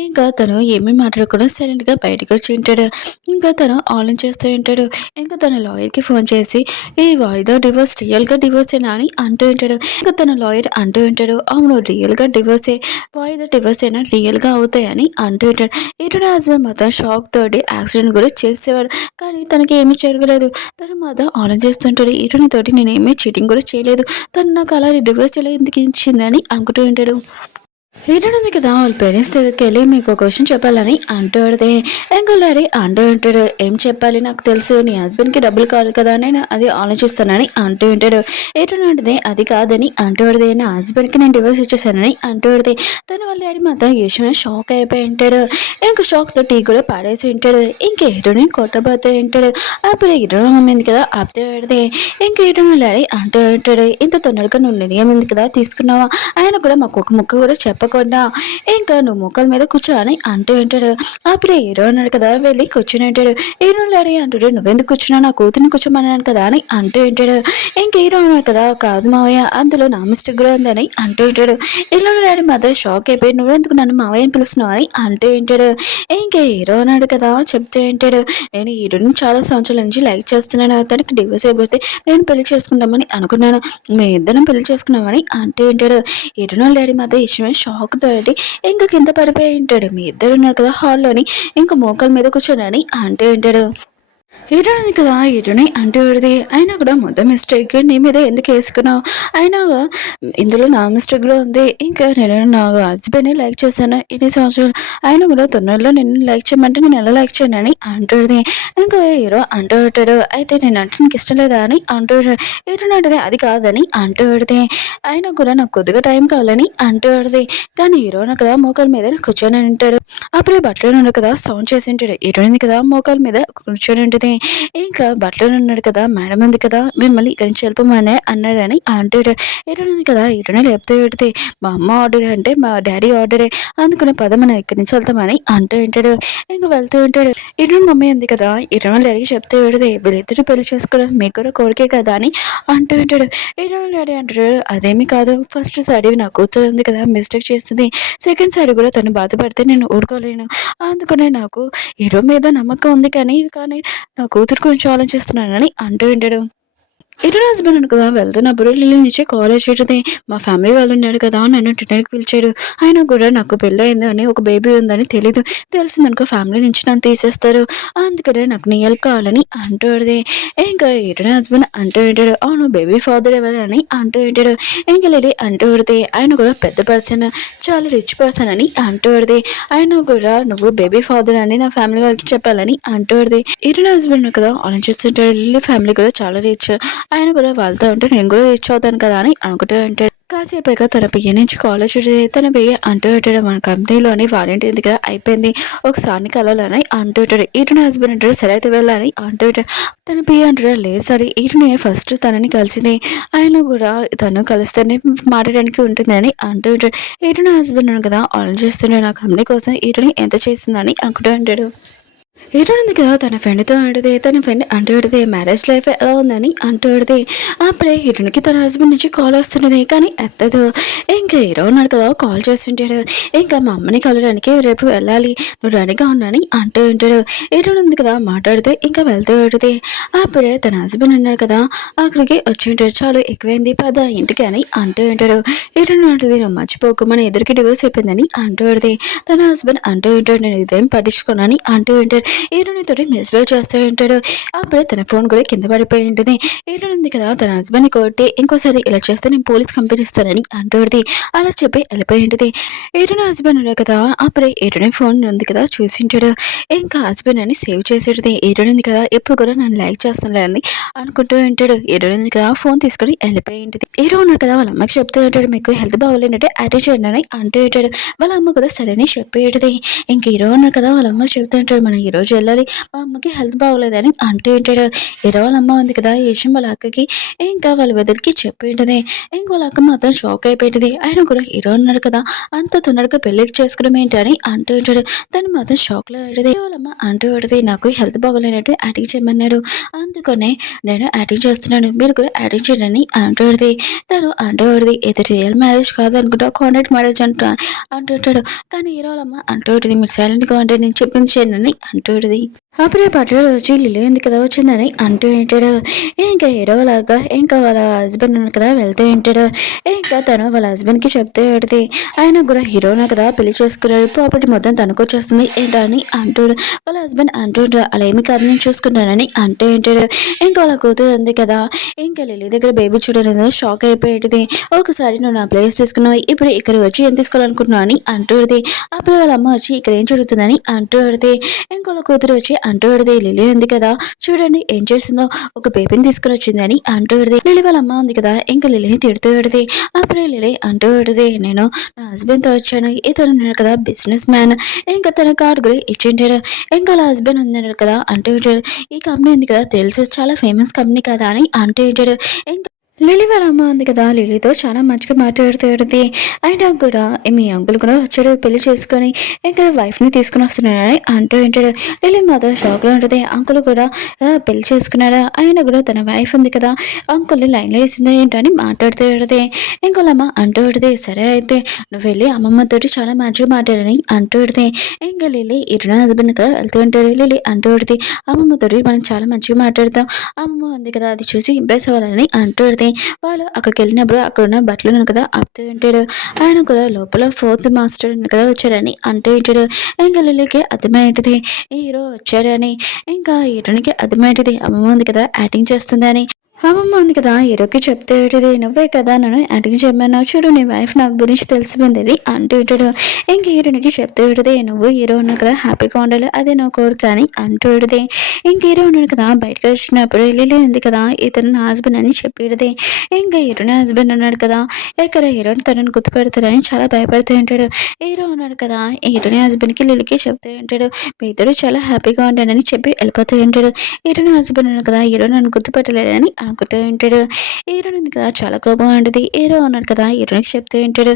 ఇంకా తను ఏమీ మాట్లాడకుండా సైలెంట్గా బయటకు వచ్చి ఉంటాడు. ఇంకా తను ఆలోచన చేస్తూ ఉంటాడు. ఇంకా తన లాయర్కి ఫోన్ చేసి ఈ వాయిదా డివోర్స్ రియల్గా డివోర్సేనా అని అంటూ ఉంటాడు. ఇంకా తన లాయర్ అంటూ ఉంటాడు అవును రియల్గా డివోర్సే వాయిదా డివోర్సేనా రియల్గా అవుతాయని అంటూ ఉంటాడు. ఇటు హస్బెండ్ మాత్రం షాక్ తోటి యాక్సిడెంట్ కూడా చేసేవాడు కానీ తనకి ఏమీ జరగలేదు. తను మాత్రం ఆలోచిస్తుంటాడు ఇటుని తోటి నేనేమీ చీటింగ్ కూడా చేయలేదు తను నాకు అలా డివోర్స్ ఎలా ఎందుకు ఇచ్చిందని అనుకుంటూ ఉంటాడు. హీరోయిన్ ఉంది కదా వాళ్ళ పేరెంట్స్ దగ్గరికి వెళ్ళి మీకు ఒక క్వశ్చన్ చెప్పాలని అంటూ అడితే ఎంగోలారి అంటూ ఉంటాడు ఏం చెప్పాలి నాకు తెలుసు నీ హస్బెండ్కి డబ్బులు కాదు కదా నేను అది ఆలోచిస్తానని అంటూ ఉంటాడు. హీరోయిన్ ఉంటుంది అది కాదని అంటూ అడితే నా హస్బెండ్కి నేను డివోర్స్ ఇచ్చేసానని అంటూ అడితే తన వాళ్ళ డాడీ మాత్రం యశ్వని షాక్ అయిపోయి ఉంటాడు. ఇంకా షాక్తో టీ కూడా పాడేసి ఉంటాడు. ఇంకా హీరోయిన్ కొట్టబోతూ ఉంటాడు. అప్పుడు హీరోయిన్ అమ్మింది కదా ఆపుతూ అడితే ఇంకా హీరోయిన్ డాడీ అంటూ ఉంటాడు ఇంత తొందరగా నువ్వు నిర్ణయం ఉంది కదా తీసుకున్నావా ఆయన కూడా మాకు ఒక ముక్క కూడా చెప్ప చెప్పకుండా ఇంకా నువ్వు మొక్కల మీద కూర్చో అని అంటూ ఉంటాడు. అప్పుడే హీరో అన్నాడు కదా, వెళ్ళి కూర్చుని ఉంటాడు. హీరో డాడీ అంటాడు, నువ్వెందుకు కూర్చున్నా, నా కూతుర్ని కూర్చోమన్నాను కదా అని అంటూ ఉంటాడు. ఇంక హీరో అన్నాడు కదా, కాదు మావయ్య, అందులో నా మిస్టేక్ కూడా ఉందని అంటూ ఉంటాడు. హీరో డాడీ మదర్ షాక్ అయిపోయి, నువ్వెందుకు నన్ను మావయ్య అని పిలుస్తున్నావు అని అంటూ ఉంటాడు. ఇంకా హీరో అన్నాడు కదా, చెప్తూ ఉంటాడు, నేను హీరోని చాలా సంవత్సరాల నుంచి లైక్ చేస్తున్నాను, తనకి డివోర్స్ అయిపోతే నేను పెళ్లి చేసుకుందామని అనుకున్నాను, మీ ఇద్దరం పెళ్లి చేసుకున్నామని అంటూ ఉంటాడు. హీరోని డాడీ మధ్య ఇష్టమైన షాక్ తోటి ఇంకా కింద పడిపోయి ఉంటాడు. మీ ఇద్దరు ఉన్నారు కదా హాల్లోని, ఇంకా మోకాల మీద కూర్చొని అంటూ ఉంటాడు. హీరోని కదా హీరోని అంటూ విడిది, అయినా కూడా మొత్తం మిస్టేక్ నీ మీద ఎందుకు వేసుకున్నావు, అయినా ఇందులో నా మిస్టేక్ కూడా ఉంది, ఇంకా నేను నా హస్బెండ్ని లైక్ చేశాను ఇన్ని సంవత్సరాలు, అయినా కూడా తొందరలో నేను లైక్ చేయమంటే నేను ఎలా లైక్ చేయను అని అంటుంది. ఇంకా హీరో అంటూ ఉంటాడు, అయితే నేను అంటే నీకు ఇష్టం లేదా అని అంటూ హీరో అంటే అది కాదని అంటూ విడితే, అయినా కూడా నాకు కొద్దిగా టైం కావాలని అంటూ విడిది. కానీ హీరోని కదా మోకాల మీద కూర్చొని ఉంటాడు. అప్పుడే బట్టలు ఉన్నాడు కదా సౌండ్ చేసి ఉంటాడు. హీరోయిన్ కదా మోకాల మీద కూర్చొని ఉంటుంది. ఇంకా బట్టలు ఉన్నాడు కదా, మేడం ఉంది కదా, మిమ్మల్ని ఇక్కడి నుంచి వెళ్ళిపోమని అన్నాడని అంటాడు. హీరోయిన్ కదా హీరోని లేపుతూ పెడితే, మా అమ్మ ఆర్డర్ అంటే మా డాడీ ఆర్డరే, అందుకని పద మనం ఇక్కడి నుంచి వెళ్తామని అంటూ ఉంటాడు. ఇంకా వెళ్తూ ఉంటాడు. హీరోయిన్ మమ్మీ ఉంది కదా, హీరోయిన్ డాడీకి చెప్తూ పెడితే, వీళ్ళిద్దరు పెళ్లి చేసుకోవడం మీకు కూడా కోరికే కదా అని అంటూ ఉంటాడు. హీరోయిన్ డాడీ అంటాడు, అదేమీ కాదు, ఫస్ట్ సైడ్ నా కూతురు ఉంది కదా మిస్టేక్ చేస్తుంది, సెకండ్ సైడ్ కూడా తను బాధపడితే నేను ఊరుకోలేను, అందుకనే నాకు హీరో మీద నమ్మకం ఉంది, కానీ నా కూతురు గురించి ఆలోచిస్తున్నానని అంటూ ఉంటాడు. ఇతడు హస్బెండ్ అని కదా వెళ్తున్నప్పుడు లిల్లీ నుంచి కాలేజ్ చేయటది, మా ఫ్యామిలీ వాళ్ళు ఉన్నాడు కదా నన్ను డిన్నర్కి పిలిచాడు, ఆయన కూడా నాకు పెళ్ళి అయిందని ఒక బేబీ ఉందని తెలీదు, తెలిసిందనుకో ఫ్యామిలీ నుంచి నన్ను తీసేస్తారు, అందుకనే నాకు నీ హెల్ప్ కావాలని అంటాడు. ఇంకా ఇతడు హస్బెండ్ అంటూ ఉంటాడు, అవును బేబీ ఫాదర్ ఎవరని అంటూ ఉంటాడు. ఇంకా లిల్లీ అంటూ పడితే, ఆయన కూడా పెద్ద పర్సన్, చాలా రిచ్ పర్సన్ అని అంటూ పడితే, ఆయన కూడా నువ్వు బేబీ ఫాదర్ అని నా ఫ్యామిలీ వాళ్ళకి చెప్పాలని అంటూ పడితే, ఇతడు హస్బెండ్ కదా ఆలోచిస్తుంటాడు, లిల్లీ ఫ్యామిలీ కూడా చాలా రిచ్, ఆయన కూడా వాళ్ళతో ఉంటే నేను కూడా రీచ్ అవుతాను కదా అని అనుకుంటూ ఉంటాడు. కాసేపాక తన పియ్య నుంచి కాలేజ్ తన పియ్య అంటూ ఉంటాడు, మన కంపెనీలోని వారంటీ ఉంది కదా అయిపోయింది, ఒకసారి కలవాలని అంటూ ఉంటాడు. ఈటుని హస్బెండ్ అంటాడు, సరే అయితే వెళ్ళాలని అంటూ ఉంటాడు. తన పియ్య అంటాడు, లేదు సరే ఈటుని ఫస్ట్ తనని కలిసింది, ఆయన కూడా తను కలిస్తేనే మాట్లాడడానికి ఉంటుంది అని అంటూ ఉంటాడు. ఈటుని హస్బెండ్ కదా ఆలోచిస్తున్నాడు, నా కంపెనీ కోసం ఈటుని ఎంత చేసిందని అనుకుంటూ ఉంటాడు. హీరోయిన్ కదా తన ఫ్రెండ్తో ఆడితే, తన ఫ్రెండ్ అంటూ ఆడితే మ్యారేజ్ లైఫ్ ఎలా ఉందని అంటూ ఆడితే, అప్పుడే హీరోయిన్కి తన హస్బెండ్ నుంచి కాల్ వస్తున్నది, కానీ ఎత్తదు. ఇంకా హీరో ఉన్నాడు కదా కాల్ చేస్తుంటాడు, ఇంకా మా అమ్మని కలవడానికి రేపు వెళ్ళాలి, నువ్వు రెడీగా ఉన్నాని అంటూ ఉంటాడు. హీరోయిన్ ఉంది కదా మాట్లాడితే ఇంకా వెళ్తూ ఆడితే, అప్పుడే తన హస్బెండ్ ఉన్నాడు కదా అక్కడికి వచ్చి ఉంటాడు, చాలా ఎక్కువైంది పద ఇంటికి అని అంటూ ఉంటాడు. హీరోయిన్ అంటుంది, నువ్వు మర్చిపోకు మన ఎదురుకి డివోర్స్ అయిపోయిందని అంటూ ఆడితే, తన హస్బెండ్ అంటూ ఉంటాడు, నేను ఇదేం పట్టించుకోనని అంటూ ఉంటాడు. హీరోనితో మిస్బిహేవ్ చేస్తూ ఉంటాడు. అప్పుడే తన ఫోన్ కూడా కింద పడిపోయి ఉంటుంది. హీరోయిన్ ఉంది కదా తన హస్బెండ్ని కొట్టి, ఇంకోసారి ఇలా చేస్తే నేను పోలీస్ కంప్లైంట్ ఇస్తానని అంటుంది. అలా చెప్పి వెళ్ళిపోయి ఉంటుంది. హీరోయిన్ హస్బెండ్ ఉన్నాడు కదా, అప్పుడే హీరోయిన్ ఫోన్ ఉంది కదా చూసింటాడు. ఇంకా హస్బెండ్ అని సేవ్ చేసేది. హీరోయిన్ ఉంది కదా ఎప్పుడు కూడా నన్ను లైక్ చేస్తాను అని అనుకుంటూ ఉంటాడు. హీరోయిన్ ఉంది కదా ఫోన్ తీసుకొని వెళ్ళిపోయి ఉంటుంది. హీరో ఉన్నాడు కదా వాళ్ళ అమ్మకి చెప్తూ ఉంటాడు, మీకు హెల్త్ బాగోలేనంటే అటెండ్ చేయండి అని అంటూ ఉంటాడు. వాళ్ళ అమ్మ కూడా సరేని చెప్పేది. ఇంక హీరో ఉన్నాడు కదా వాళ్ళ అమ్మకి చెప్తూ ఉంటాడు, మనం ఈరోజు వెళ్ళాలి, మా అమ్మకి హెల్త్ బాగోలేదని అంటూ ఉంటాడు. హీరో వాళ్ళ అమ్మ ఉంది కదా ఈ విషయం వాళ్ళ అక్కకి ఇంకా వాళ్ళ వదిలికి చెప్పి ఉంటుంది. ఇంక వాళ్ళ అక్క మాత్రం షాక్ అయిపోయింది. ఆయన కూడా హీరో ఉన్నాడు కదా అంత తొందరగా పెళ్లి చేసుకోవడం ఏంటి అని అంటూ ఉంటాడు. తను మాత్రం షాక్ లో ఉంటుంది. వాళ్ళమ్మ అంటూ ఉంటుంది, నాకు హెల్త్ బాగోలేనట్టు యాక్టింగ్ చేయమన్నాడు, అందుకనే నేను యాక్టింగ్ చేస్తున్నాను, మీరు కూడా యాక్టింగ్ చేయండి అంటూ ఉంటుంది. తను అంటూ ఉంటుంది, ఇది రియల్ మ్యారేజ్ కాదు అనుకుంటా, కాంట్రాక్ట్ మ్యారేజ్ అంటుంటాడు. కానీ హీరో వాళ్ళమ్మ అంటూ ఉంటుంది, మీరు సైలెంట్గా ఉంటే నేను చెప్పింది చేయండి అంటూ ఉంటుంది. అప్పుడే పట్టణంలో వచ్చి లిల్లీ ఉంది కదా వచ్చిందని అంటూ ఉంటాడు. ఇంకా హీరో లాగా ఇంకా వాళ్ళ హస్బెండ్ కదా వెళ్తూ ఉంటాడు. ఇంకా తను వాళ్ళ హస్బెండ్కి చెప్తూ ఉంటుంది, ఆయన కూడా హీరోనా కదా పెళ్లి చేసుకున్నాడు, ప్రాపర్టీ మొత్తం తనకు వచ్చేస్తుంది ఏంటని అంటాడు. వాళ్ళ హస్బెండ్ అంటుంటాడు, అలా ఏమి కాదు నేను చూసుకుంటానని అంటూ ఉంటాడు. ఇంకా వాళ్ళ కూతురు ఉంది కదా ఇంకా లిల్లీ దగ్గర బేబీ చూడలేదు, షాక్ అయిపోయేది. ఒకసారి నువ్వు నా ప్లేస్ తీసుకున్నావు, ఇప్పుడు ఇక్కడ వచ్చి ఏం తీసుకోవాలనుకుంటున్నావు అని అంటుంది. అప్పుడు వాళ్ళ అమ్మ వచ్చి ఇక్కడ ఏం జరుగుతుందని అంటుంది. ఇంకోళ్ళ కూతురు వచ్చి అంటూడిది, లిల్లీ ఉంది కదా చూడండి ఏం చేసిందో, ఒక బేబీని తీసుకుని వచ్చిందని అంటూడిది. లిల్లీ వాళ్ళ అమ్మ ఉంది కదా ఇంకా లిల్లీని తిడుతూ విడిది. అప్పుడే లిల్లీ అంటూ విడిది, నేను నా హస్బెండ్తో వచ్చాను, ఇతను ఉన్నాడు కదా బిజినెస్ మ్యాన్, ఇంకా తన కార్డు కూడా ఇచ్చింటాడు, ఇంకా వాళ్ళ హస్బెండ్ ఉన్నాడు కదా అంటూ ఉంటాడు, ఈ కంపెనీ ఉంది కదా తెలుసు చాలా ఫేమస్ కంపెనీ కదా అని అంటూ ఉంటాడు. ఇంకా లిలీ వాళ్ళ అమ్మ ఉంది కదా, లిలీతో చాలా మంచిగా మాట్లాడుతుంది. అయినా కూడా మీ అంకుల్ కూడా వచ్చాడు పెళ్లి చేసుకొని ఇంకా వైఫ్ని తీసుకుని వస్తున్నాడని అంటూ ఉంటాడు. లిలీ మాత్రం షాక్లో ఉంటుంది. అంకుల్ కూడా పెళ్లి చేసుకున్నాడా, అయినా కూడా తన వైఫ్ ఉంది కదా అంకుల్ని లైన్లో వేసిందా ఏంటో అని మాట్లాడుతూ ఉంటుంది. ఇంకోళ్ళమ్మ అంటూ ఉంటుంది, సరే అయితే నువ్వు వెళ్ళి అమ్మమ్మతోటి చాలా మంచిగా మాట్లాడని అంటూ ఉంటుంది. ఇంకా లిలీ ఇరున హస్బెండ్ కదా వెళ్తూ ఉంటాడు. లిలీ అంటూ ఉంటుంది, అమ్మమ్మతోటి మనం చాలా మంచిగా మాట్లాడతాం, అమ్మమ్మ ఉంది కదా అది చూసి ఇంప్రెస్ అవ్వాలని అంటూ ఉంటుంది. వాళ్ళు అక్కడికి వెళ్ళినప్పుడు అక్కడున్న బట్టలు కదా ఆపుతూ ఉంటాడు. ఆయన కూడా లోపల ఫోర్త్ మాస్టర్ కదా వచ్చారని అంటూ ఉంటాడు. ఇంకా లిల్లీకి అర్థమైంటుంది ఈ హీరో వచ్చాడని. ఇంకా హీరోనికి అర్థమైంటుంది అమ్మమ్మ ఉంది కదా యాక్టింగ్ చేస్తుందని. అమ్మమ్మ ఉంది కదా హీరోకి చెప్తే ఏంటిది, నువ్వే కదా నన్ను యాక్టింగ్ చేయమన్నావు, చూడు నీ వైఫ్ నాకు గురించి తెలిసిపోయింది అంటూ ఉంటాడు. ఇంక హీరోనికి చెప్తే ఏంటిది, నువ్వు హీరో ఉన్నాడు కదా హ్యాపీగా ఉండాలి అదే నా కోరిక అని అంటూ ఉంటుంది. ఇంక హీరో ఉన్నాడు కదా బయటకు వచ్చినప్పుడు లిలీ ఉంది కదా ఇతను నా హస్బెండ్ అని చెప్పేది. ఇంకా హీరోని హస్బెండ్ ఉన్నాడు కదా ఇక్కడ హీరోని తనని గుర్తుపెడతాడని చాలా భయపడుతూ ఉంటాడు. హీరో ఉన్నాడు కదా హీరోని హస్బెండ్కి లిలీకి చెప్తూ ఉంటాడు, మీ ఇద్దరు చాలా హ్యాపీగా ఉంటాడని చెప్పి వెళ్ళిపోతూ ఉంటాడు. హీరోని హస్బెండ్ ఉన్నాడు కదా హీరో నన్ను గుర్తుపెట్టలేడని అనుకుంటూ ఉంటాడు. హీరోని ఉంది కదా చాలా కోపం ఉంటుంది. హీరో ఉన్నాడు కదా హీరోనికి చెప్తూ ఉంటాడు,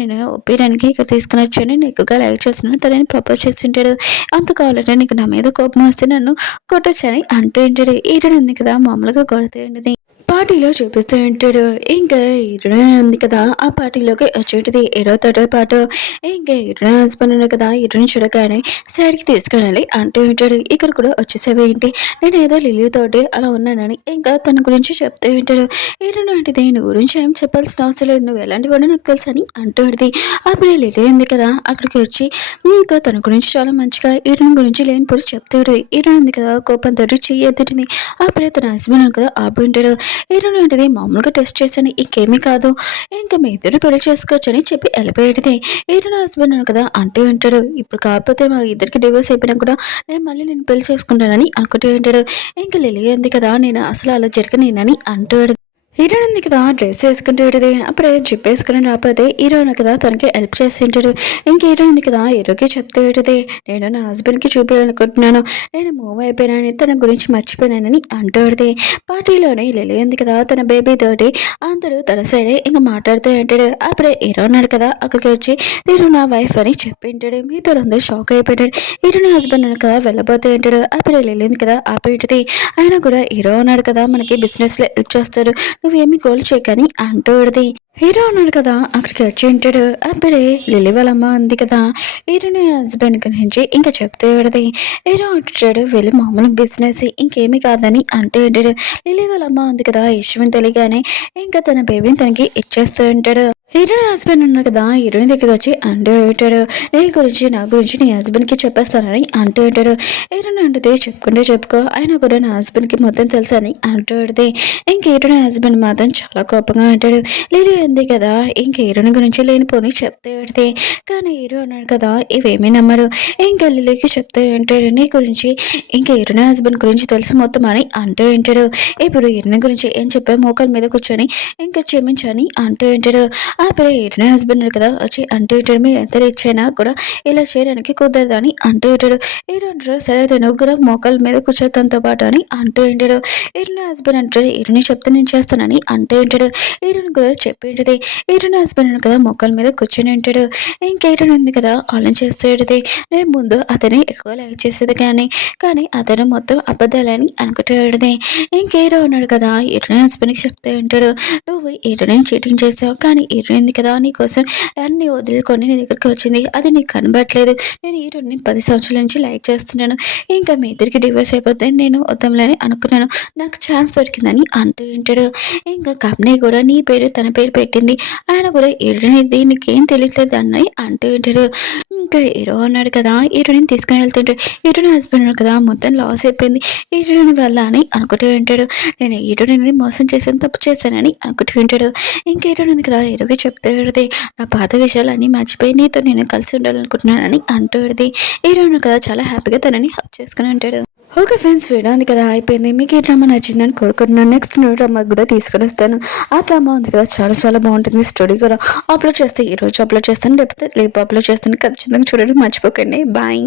నేను ఒప్పియడానికి ఇక్కడ తీసుకుని వచ్చాను, నేను ఎక్కువగా లైక్ చేస్తున్నాను, తనని ప్రపోజ్ చేస్తుంటాడు, అంత కావాలంటే నీకు నా మీద కోపం వస్తే నన్ను కొట్టొచ్చని అంటూ ఉంటాడు. హీరోని ఉంది కదా మామూలుగా కొడుతూ ఉంటుంది. పార్టీలో చూపిస్తూ ఉంటాడు. ఇంకా హీరోనే ఉంది కదా ఆ పార్టీలోకి వచ్చేటిది హీరోతో పాటు. ఇంకా హీరోనే హస్బెండ్ ఉంది కదా హీరోని చూడగానే సైడ్కి తీసుకెళ్ళాలి అంటూ ఉంటాడు. ఇక్కడ కూడా వచ్చేసేవి ఏంటి, నేను ఏదో లిలీతోటి అలా ఉన్నానని ఇంకా తన గురించి చెప్తూ ఉంటాడు. హీరోని అంటే దీని గురించి ఏం చెప్పాల్సిన అవసరం లేదు, నువ్వు ఎలాంటి వాడు నాకు తెలుసు అని అంటుంది. అప్పుడు లిలీ ఉంది కదా అక్కడికి వచ్చి ఇంకా తన గురించి చాలా మంచిగా హీరోని గురించి లేనిపోయి చెప్తూ ఉంటుంది. హీరోని ఉంది కదా కోపంతో చెయ్యి ఎత్తుతుంది. అప్పుడే తన హస్బెండ్ కదా ఆపి ఉంటాడు. హీరోని ఏంటిది మామూలుగా టెస్ట్ చేశాను ఇంకేమీ కాదు, ఇంకా మీ ఇద్దరు పెళ్లి చేసుకోవచ్చు అని చెప్పి వెళ్ళిపోయేది. హీరోని హస్బెండ్ కదా అంటూ ఉంటాడు, ఇప్పుడు కాకపోతే మా ఇద్దరికి డివోర్స్ అయిపోయినా కూడా నేను పెళ్లి చేసుకుంటానని అనుకుంటూ ఉంటాడు. ఇంకా లిలీ ఉంది కదా నేను అసలు అలా జరగనేనని అంటాడు. హీరోయిన్ ఉంది కదా డ్రెస్ వేసుకుంటూ ఉంటుంది. అప్పుడే జిప్ వేసుకుని రాకపోతే హీరోయిన్ కదా తనకి హెల్ప్ చేస్తుంటాడు. ఇంక హీరోయిన్ ఉంది కదా హీరోకి చెప్తూ ఉంటుంది, నేను నా హస్బెండ్కి చూపించాలనుకుంటున్నాను, నేను మూవ్ అయిపోయినానని తన గురించి మర్చిపోయినానని అంటుంది. పార్టీలోనే లిలీ ఉంది కదా తన బేబీ తోటి అందరూ తన సైడే ఇంకా మాట్లాడుతూ ఉంటాడు. అప్పుడే హీరో ఉన్నాడు కదా అక్కడికి వచ్చి నేను నా వైఫ్ అని చెప్పి ఉంటాడు. మీతో అందరూ షాక్ అయిపోయాడు. హీరోని హస్బెండ్ ఉన్నాడు కదా వెళ్ళబోతూ ఉంటాడు. అప్పుడే లిలీ ఉంది కదా ఆపేటిది. ఆయన కూడా హీరో ఉన్నాడు కదా మనకి బిజినెస్లో హెల్ప్ చేస్తాడు, నువ్వేమి గోల్ చేయకని అంటూడిది. హీరో ఉన్నాడు కదా అక్కడికి వచ్చి ఉంటాడు. అప్పుడే లిలీ వాళ్ళమ్మ ఉంది కదా హీరోని హస్బెండ్ గురించి ఇంకా చెప్తూ ఉంటాడు. హీరో అంటాడు వెళ్ళి మామూలు బిజినెస్ ఇంకేమీ కాదని అంటూ ఉంటాడు. లిలీ వాళ్ళమ్మ ఉంది కదా ఈశ్వన్ తెలియగానే ఇంకా తన బేబీని తనకి ఇచ్చేస్తూ ఉంటాడు. హీరోని హస్బెండ్ ఉన్నాడు కదా హీరోని దగ్గరికి వచ్చి అంటూ ఉంటాడు, నీ గురించి నా గురించి నీ హస్బెండ్కి చెప్పేస్తానని అంటూ ఉంటాడు. హీరోని అంటుంది చెప్పుకుంటే చెప్పుకో, ఆయన కూడా నా హస్బెండ్కి మొత్తం తెలుసు అని అంటూ ఉంటుంది. ఇంక హీరోని హస్బెండ్ మాత్రం చాలా కోపంగా అంటాడు. లిలీ ఉంది కదా ఇంక హీరోని గురించి లేనిపోని చెప్తూ ఉంటుంది. కానీ హీరో అన్నాడు కదా ఇవేమీ నమ్మడు. ఇంకా లిలీకి చెప్తూ ఉంటాడు, నీ గురించి ఇంకా హీరోని హస్బెండ్ గురించి తెలుసు మొత్తం అని అంటూ ఉంటాడు. ఇప్పుడు హీరోని గురించి ఏం చెప్పా మోకాల మీద కూర్చొని ఇంకా క్షమించని అంటూ ఉంటాడు. అప్పుడే హీరోని హస్బెండ్ కదా వచ్చి అంటూ ఉంటాడు, మీరు ఎంత రిచ్ అయినా కూడా ఇలా చేయడానికి కుదరదని అంటూ ఉంటాడు. హీరో అంటాడు సరే నువ్వు కూడా మోకాల మీద కూర్చోతంతో పాటు అని అంటూ ఉంటాడు. హీరోని హస్బెండ్ అంటాడు హీరోని చెప్తే నేను చేస్తానని అంటూ ఉంటాడు. హీరోని కూడా చెప్పి ఉంటుంది. హీరోని హస్బెండ్ కదా మోకాల మీద కూర్చొని ఉంటాడు. ఇంకా హీరోని ఉంది కదా ఆలోచన చేస్తూ ఉంటుంది, నేను ముందు అతని ఎక్కువ లైక్ చేసేది కానీ అతను మొత్తం అబద్ధాలని అనుకుంటూ ఉంటుంది. ఇంకా హీరో ఉన్నాడు కదా హీరోని హస్బెండ్కి చెప్తూ ఉంటాడు, నువ్వు హీరోని చీటింగ్ చేసావు కానీ హీరోయింది కదా నీకోసం అన్ని వదులుకొని నీ దగ్గరికి వచ్చింది, అది నీకు కనబడట్లేదు, నేను హీరోని 10 సంవత్సరాల నుంచి లైక్ చేస్తున్నాను, ఇంకా మీ ఇద్దరికి డివోర్స్ అయిపోతే నేను వద్దాంలేని అనుకున్నాను, నాకు ఛాన్స్ దొరికిందని అంటూ ఉంటాడు. ఇంకా కంపెనీ కూడా నీ పేరు తన పేరు పెట్టింది, ఆయన కూడా హీరోని దీనికి తెలియట్లేదు అని అంటూ ఉంటాడు. ఇంకా హీరో అన్నాడు కదా హీరోని తీసుకుని వెళ్తుంటాడు. హీరోని హస్బెండ్ ఉన్నాడు కదా మొత్తం లాస్ అయిపోయింది హీరోని వల్ల అని అనుకుంటూ ఉంటాడు. నేను హీరోని మోసం చేశాను తప్పు చేశానని అనుకుంటూ ఉంటాడు. ఇంకా హీరోని ఉంది కదా హీరోకి చెప్తూ ఉంటుంది, నా పాత విషయాలన్నీ మర్చిపోయి నీతో నేను కలిసి ఉండాలనుకుంటున్నానని అంటూ ఉంటుంది. హీరోని కదా చాలా హ్యాపీగా తనని హక్ చేసుకుని ఉంటాడు. ఓకే ఫ్రెండ్స్ వీడియో ఉంది కదా అయిపోయింది. మీకు ఈ డ్రామా నచ్చిందని కోరుకుంటున్నాను. నెక్స్ట్ డ్రామా కూడా తీసుకొని వస్తాను. ఆ డ్రామా ఉంది కదా చాలా బాగుంటుంది. స్టోరీ కూడా అప్లోడ్ చేస్తే ఈరోజు అప్లోడ్ చేస్తాను, లేకపోతే రేపు అప్లోడ్ చేస్తాను. ఖచ్చితంగా చూడండి మర్చిపోకండి. బాయ్.